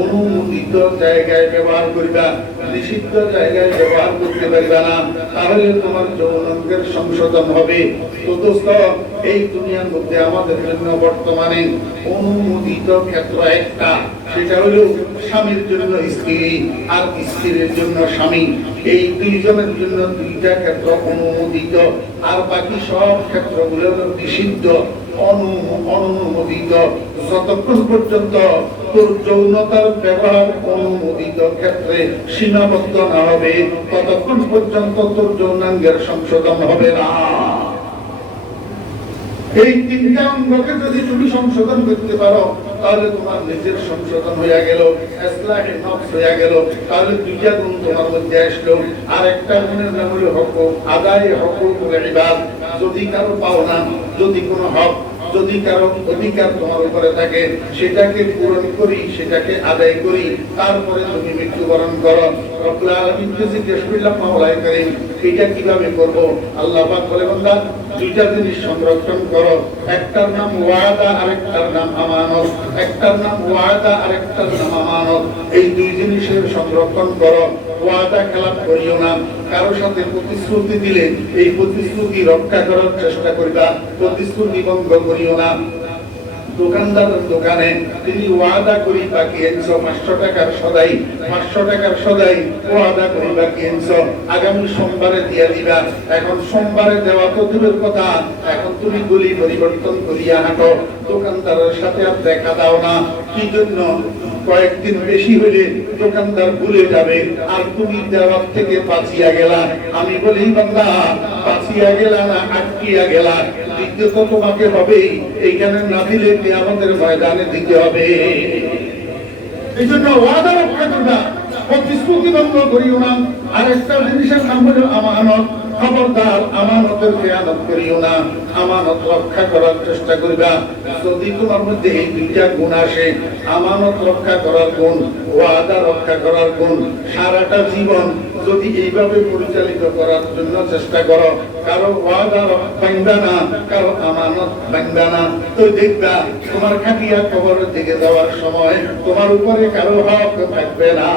অনুমোদিত জায়গায় ব্যবহার করবা, নিষিদ্ধ জায়গায় ব্যবহার করতে পারবা না, তাহলে তোমার যৌনাঙ্গের সংশোধন হবে। তো দোস্ত, এই দুনিয়ার মধ্যে আমাদের জন্য বর্তমানে অনুমোদিত ক্ষেত্র একটা, সেটা হলো স্বামীর জন্য স্ত্রী আর স্ত্রীর জন্য স্বামী। এই দুইজনের জন্য 2টা ক্ষেত্র অনুমোদিত, আর বাকি সব ক্ষেত্রগুলো হলো নিষিদ্ধ, অনুমোদিত। যতক্ষণ পর্যন্ত তোর যৌনতার ব্যবহার অনুমোদিত ক্ষেত্রে সীমাবদ্ধ না হবে, ততক্ষণ পর্যন্ত তোর যৌনাঙ্গের সংশোধন হবে না। এই 3টা অঙ্গকে যদি তুমি সংশোধন করতে পারো, তাহলে তোমার নিজের সংশোধন হয়ে গেল, ইসলাহে নফস হয়ে গেল। তাহলে 2টা গুণ তোমার মধ্যে আসলো। আর একটা গুণের নাম হলো হুকুক, আদায় হুকুকুল ইবাদ। যদি কারো পাওনা, যদি কোনো হক, যদি কারো অধিকার তোমার উপরে থাকে, সেটাকে পূরণ করি, সেটাকে আদায় করি, তারপরে তুমি মৃত্যুবরণ করো। রব্বুল আলামিনকে জিজ্ঞেস করলাম, মাওলাই করিম, এটা কিভাবে করব? আল্লাহ পাক বলে, বান্দা 2টা জিনিস সংরক্ষণ করো। একটার নাম ওয়াদা, আরেকটার নাম আমানত। একটার নাম ওয়াদা, আরেকটার নাম আমানত। এই 2 জিনিসের সংরক্ষণ করো। ওয়াদা খেলাপ করিও না। কারো সাথে প্রতিশ্রুতি দিলে এই প্রতিশ্রুতি রক্ষা করার চেষ্টা করিবা, প্রতিশ্রুতি ভঙ্গ করিও না। দোকানদারের দোকানে তিনি ওয়াদা করি বাকি এনেছ 500 টাকার সদাই, 500 টাকার সদাই ওয়াদা করি বাকি এনেছ, আগামী সোমবারে দিয়ে দিবা। এখন সোমবারে দেওয়া তো দূরের কথা, এখন তুমি গুলি পরিবর্তন করিয়া হাঁটো, দোকানদারের সাথে আর দেখা দাও না। কি জন্য? কয়েকদিন বেশি হলে দোকানদার ভুলে যাবে, আর তুমি দেওয়ার থেকে বাঁচিয়া গেলা। আমি বলি, বান্দা, বাঁচিয়া গেলা না আটকিয়া গেলা? দিতে তো তোমাকে হবেই, এইখানে না দিলে আমাদের ময়দানে দিতে হবে। এই জন্য ওয়াদা রক্ষা করবা, প্রতিশ্রুতি ভঙ্গ করিও না। আর একটা জিনিসের নাম হলো আমানত। খবরদার, আমানতের খেয়ানত করিও না, আমানত রক্ষা করার চেষ্টা করবা। যদি তোমার মধ্যে এই 2টা গুণ আসে, আমানত রক্ষা করার গুণ, ওয়াদা রক্ষা করার গুণ, সারাটা জীবন যদি এইভাবে পরিচালিত করার জন্য চেষ্টা করো, কারো ওয়াদা ভাঙবা না, কারো আমানত ভাঙবা না, তো দেখবা তোমার খাটিয়া কবরের দিকে যাওয়ার সময় তোমার উপরে কারো হক থাকবে না।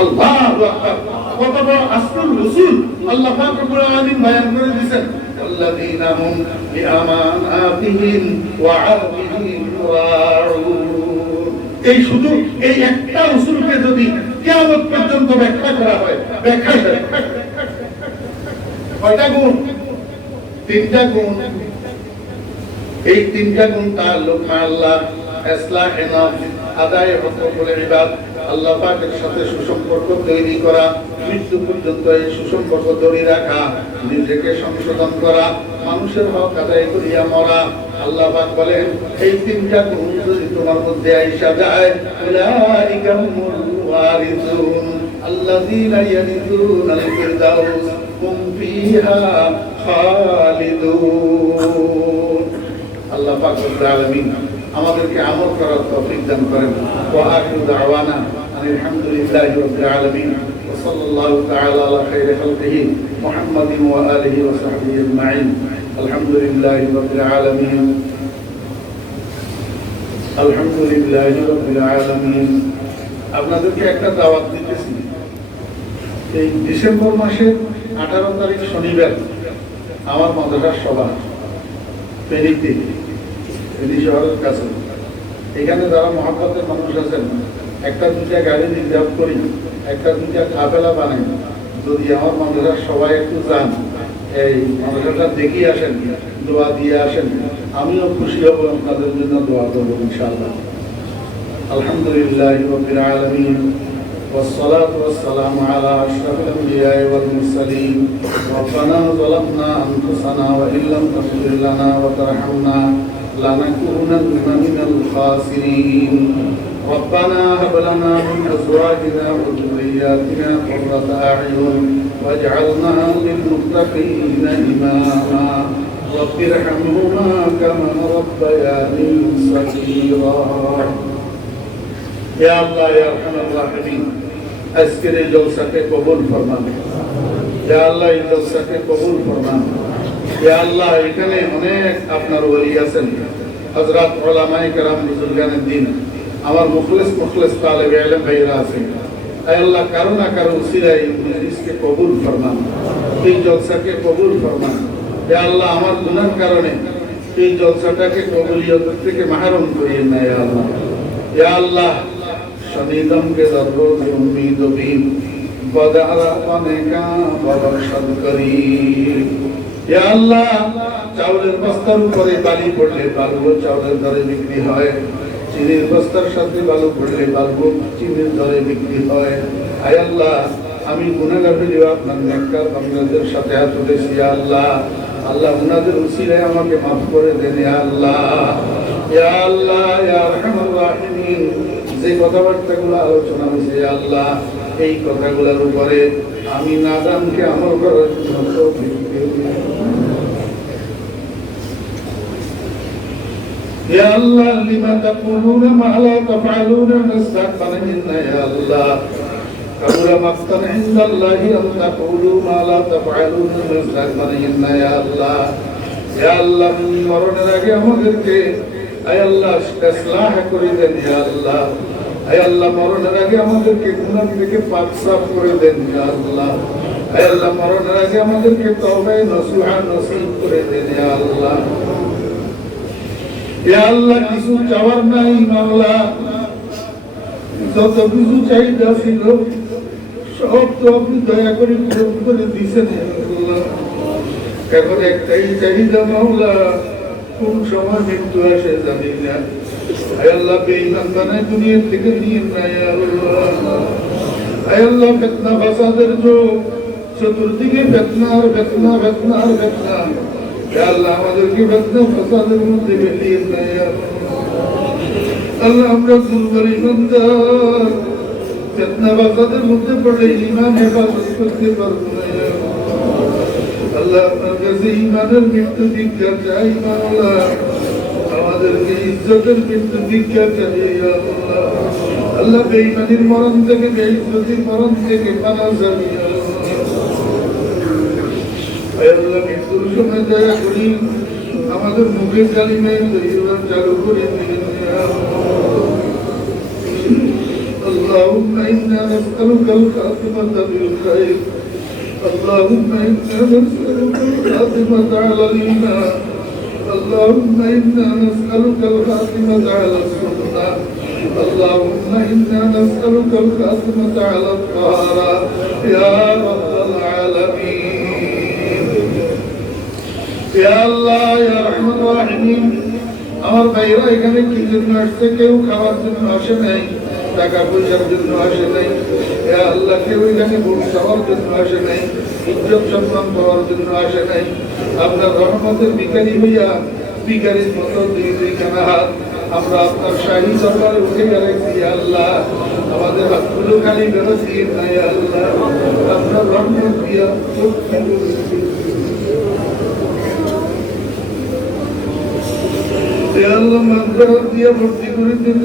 আল্লাহু আকবার। কত বড় আসল রাসূল আল্লাহ পাক রব্বুল আলামিন বয়ান করে দিয়েছেন, আল্লাযীনা হুম বিআমানাতিহিম ওয়া আহদিহিম রাউন। এই শুধু এই একটা রাসূলকে যদি কিয়ামত পর্যন্ত ব্যাখ্যা করা হয়। ব্যাখ্যা কয়টা গুণ? তিনটা গুণ। এই তিনটা গুণ তাআল্লুক আল্লাহ, ইসলাহ নফস, আদায় হুকুকুল ইবাদ, আল্লাহ পাকের সাথে সুসম্পর্ক তৈরি করা, মৃত্যু পর্যন্ত এই সুসম্পর্ক ধরে রাখা, নিজেকে সংশোধন করা, মানুষের হক আদায় করিয়া মরা। আল্লাহ পাক বলেন এই তিনটা গুণ যদি তোমার মধ্যে আইসা যায়, উলাইকা হুমুল ওয়ারিসুন আল্লাযীনা ইয়ারিসুনাল ফিরদাউস হুম ফিহা খালিদুন। আল্লাহ পাক রব্বুল আলামিন আমাদেরকে আমল করার তৌফিক দান করেন। ওয়া আখিরু দাওয়ানা আলহামদুলিল্লাহি রাব্বিল আলামিন ওয়া সাল্লাল্লাহু তাআলা আলা খাইরি খালকিহি মুহাম্মাদিন ওয়া আলিহি ওয়া সাহবিহি আজমাইন। আলহামদুলিল্লাহি রাব্বিল আলামিন, আলহামদুলিল্লাহি রাব্বিল আলামিন। আপনাদেরকে একটা দাওয়াত দিতেছি। এই ডিসেম্বর মাসের 18 তারিখ শনিবার আমার মাদ্রাসার সভা পেরিতে, ফেনী শহরের কাছে। এখানে যারা মহাব্বতের মানুষ আছেন, একটা দুইটা গাড়ি রিজার্ভ করি, একটা দুইটা কাফেলা বানাই। যদি আমার মাদ্রাসার সবাই একটু যান, এই মাদ্রাসাটা দেখিয়ে আসেন, দোয়া দিয়ে আসেন, আমিও খুশি হব, আপনাদের জন্য দোয়া করবো ইনশাআল্লাহ। আলহামদুলিল্লাহি রাব্বিল আলামিন والصلاة والسلام على أشرف الأنبياء والمرسلين. ربنا ظلمنا أنفسنا وإن لم تغفر لنا وترحمنا لنكونن من الخاسرين. ربنا هب لنا من أزواجنا وذرياتنا قرة أعين واجعلنا للمتقين إماما. رب ارحمهما كما ربياني صغيرا. يا الله يا أرحم الراحمين, আজকের এই জলসাকে কবুল ফরমান। ইয়া আল্লাহ এই জলসাকে কবুল ফরমান। ইয়া আল্লাহ এখানে অনেক আপনার ওলি আছেন, হযরত উলামায়ে কেরাম, বুজুর্গানে দ্বীন, আমার মুখলিস তালেবে ইলম ভাইরা আছেন। আয় আল্লাহ কারো না কারো উসিলায় মজলিসকে কবুল ফরমান, এই জলসাকে কবুল ফরমান। ইয়া আল্লাহ আমার গুনার কারণে এই জলসাটাকে কবুলিয়ত থেকে মাহরুম করিয়েন না। ইয়া আল্লাহ, ইয়া আল্লাহ शनीदम के दररोज उम्मीद भी बदारा पाने का बरकत करी। या अल्लाह চাউলের বস্তার উপরে বালি পড়লে বালু চাউলের দরে বিক্রি হয়, চিনির বস্তার সাথে বালু পড়লে বালু চিনির দরে বিক্রি হয়। আয় আল্লাহ আমি গুনাহগার হইলেও আপনার নেককার বান্দাদের সাথে হাত তুলেছি। ইয়া আল্লাহ, আল্লাহ উনাদের উসিলায় আমাকে মাফ করে দেন। ইয়া আল্লাহ, ইয়া আল্লাহ ইয়া আরহামার রাহিমিন, যে কথাবার্তাগুলো আলোচনা হয়েছে আল্লাহ, এই কথাগুলোর উপরে আমি নাদানকে আমল করার জন্য তৌফিক দিন। ইয়া আল্লাহ লিমা তাকুলুনা মা লা তাফআলুনা নাস্তাগফিরু মিন্না। ইয়া আল্লাহ কাবুরা মাকতান ইনদাল্লাহি আন তাকুলু মা লা তাফআলুনা নাস্তাগফিরু মিন্না। ইয়া আল্লাহ, ইয়া আল্লাহ মরণের আগে আমাদেরকে আয় আল্লাহ ইসলাহ করে দেন। ইয়া আল্লাহ, আয় আল্লাহ মরণের আগে আমাদেরকে গুনাহ থেকে পাক সাফ করে দেন। ইয়া আল্লাহ, আয় আল্লাহ মরণের আগে আমাদেরকে তওবা নসুহা নসিব করে দেন। ইয়া আল্লাহ, ইয়া আল্লাহ কিছু চাওয়ার নাই মাওলা, যত কিছু চাহিদা ছিল সব তো আপনি দয়া করে পূরণ করে দিয়েছেন। ইয়া আল্লাহ, এখন একটাই চাহিদা মাওলা, কোন সময় মৃত্যু আসে জানি না। আয় আল্লাহ বেঈমান বানায় দুনিয়া থেকে নিয়ে না। ইয়া আল্লাহ, আয় আল্লাহ ফিতনা ফাসাদের যুগ, চতুর্দিকে ফিতনা আর ফিতনা, ফিতনা আর ফিতনা। ইয়া আল্লাহ আমাদেরকে ফিতনা ফাসাদের মধ্যে ফেলিয়ে না। ইয়া আল্লাহ আমরা দুর্বল ইমানদার, ফিতনা ফাসাদের মধ্যে পড়ে ঈমান হেফাজত করতে পারবো না। ইয়া আল্লাহ আপনার কাছে ঈমানের মৃত্যু দীক্ষা চাই মাওলা, আমাদেরকে ইজ্জতের মৃত্যু দীক্ষা চাই। ইয়া আল্লাহ, আল্লাহ বেঈমানির মরণ থেকে, বেইজ্জতির মরণ থেকে পানা চাই। ইয়া আল্লাহ মৃত্যুর সময় দয়া করি আমাদের মুখে কালিমা তৈয়বা চালু করে দিন। اللهم إنا نسألك الخاتمة بالخير، اللهم إنا نسألك الخاتمة على الإيمان، اللهم إنا نسألك الخاتمة على السنة، اللهم إنا نسألك الخاتمة على الطهارة يا رب العالمين يا الله يا رحمن الراحمين আমার ভাইরা এখানে কি জন্য আসছে কেউ খাওয়ার জন্য আসে নাই টাকা পয়সার জন্য আসে নাই ইয়া আল্লাহ কেউ এখানে ভোট চাওয়ার জন্য আসে নাই ইজ্জত সম্মান পাওয়ার জন্য আসে নাই আপনার রহমতের ভিখারি হইয়া ভিখারির মতো দুই খানা হাত আমরা আপনার শাহী দরবারে উঠে গেছি আল্লাহ আমাদের হাতগুলো খালি বেরোছিয়ে নাই আল্লাহ আপনার রহমত দিয়া আল্লাহ মাগফিরাত দিয়া ভর্তি করে দিন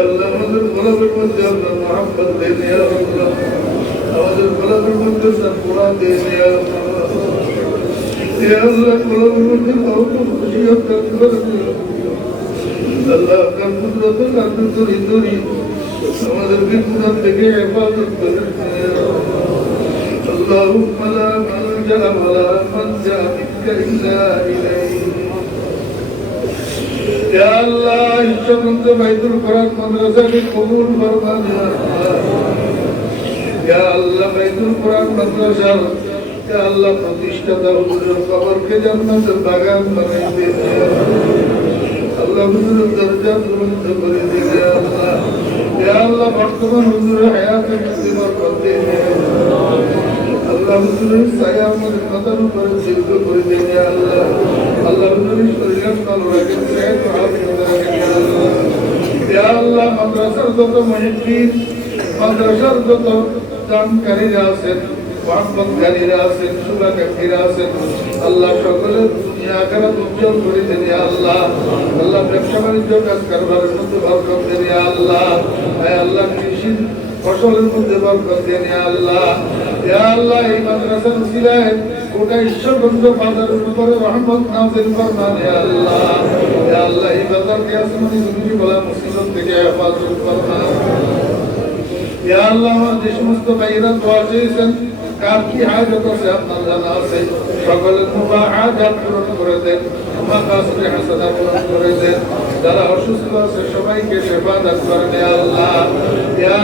আল্লাহ আমাদের গোলাপের মধ্যে আপনার মহব্বত দেন ইয়া আল্লাহ আমাদের গোলাপের মধ্যে তার কোরআন দেন ইয়া আল্লাহ গোলাপের মধ্যে বহুত খুশিয়ত করে দিন আল্লাহ আপনার কুদরত কাছে ধরি ধরি আমাদেরকে গুনাহ থেকে হেফাজত করে اللهم لا ملجأ ولا منجا منك إلا إليك يا الله إنشاء بيت القرآن مدرسة قبول فرمان يا الله بيت القرآن مدرسة يا الله প্রতিষ্ঠাতা হুজুর কবরকে জান্নাতের বাগান বানাই দিন আল্লাহ হুজুরের দরজা বুলন্দ করে দিন ইয়া আল্লাহ বর্তমান হুজুরের হায়াতে মধ্যে বরকত দিন আল্লাহ হুজুরের ছায়া আমাদের মাথার উপরে দীর্ঘ করে দিন ইয়া আল্লাহ আল্লাহ হুজুরের শরীর ভালো রাখেন সেহত আফিয়ত রাখেন ইয়া আল্লাহ ইয়া আল্লাহ মাদ্রাসার যত মুহিদ্দিন মাদ্রাসার যত দানকারীরা আছেন মোহাম্মদকারীরা আছেন শুভাকাঙ্ক্ষীরা আছেন আল্লাহ সকলের দুনিয়া আখিরাত উজ্জ্বল করে দেন ইয়া আল্লাহ আল্লাহ ব্যবসা বাণিজ্য কাজ কারবারের মধ্যে বরকত দেন ইয়া আল্লাহ হে আল্লাহ কৃষি ফসলের মধ্যে বরকত দেন ইয়া আল্লাহ এই মাদ্রাসার উসিলায় গোটা ঈশ্বরগঞ্জ বাজারের উপরে রহমত নাযিল ফরমান ইয়া আল্লাহ এই বাজারকে আসমানি জমিনি বলা মুসিবত থেকে হেফাজত ফরমান ইয়া আল্লাহ আমার যে সমস্ত ভাইরা দোয়া চেয়েছেন কার কি হাজত আছে আপনার জানা আছে সকলের মুবাহাত পূরণ করে দেন মাকাসিদে হাসানা পূরণ করে দেন যারা অসুস্থ আছে সবাইকে সেবা দান করেন ইয়া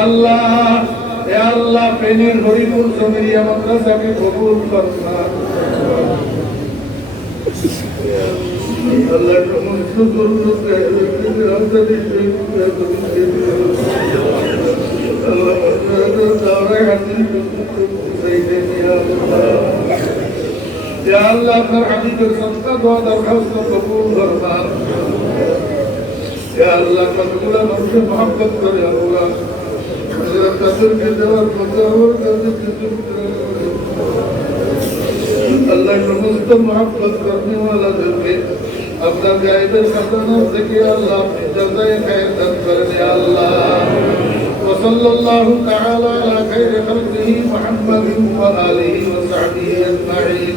আল্লাহ প্রেমের হরিপুর জমিরিয়া মাদ্রাসাকে কবুল ফরমান আল্লাহ সমস্ত দুর্গত আল্লাহ দাওরায়ে হাদিস ইয়া আল্লাহ আপনার হাবিবের সদকা দোয়া দরখাস্ত কবুল ফরমান ইয়া আল্লাহ কতগুলো মানুষের মহব্বত করে আল্লাহ তাদেরকে দেওয়ার কথা আল্লাহ সমস্ত মহব্বত করনেওয়ালাদেরকে আপনার গায়েবের খাজানা থেকে আল্লাহ আপনি জাযায়ে খায়র দান করেন ইয়া আল্লাহ وصلى الله تعالى على خير خلقه محمد وآله وصحبه أجمعين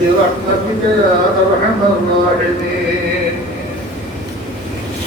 برحمتك يا أرحم الراحمين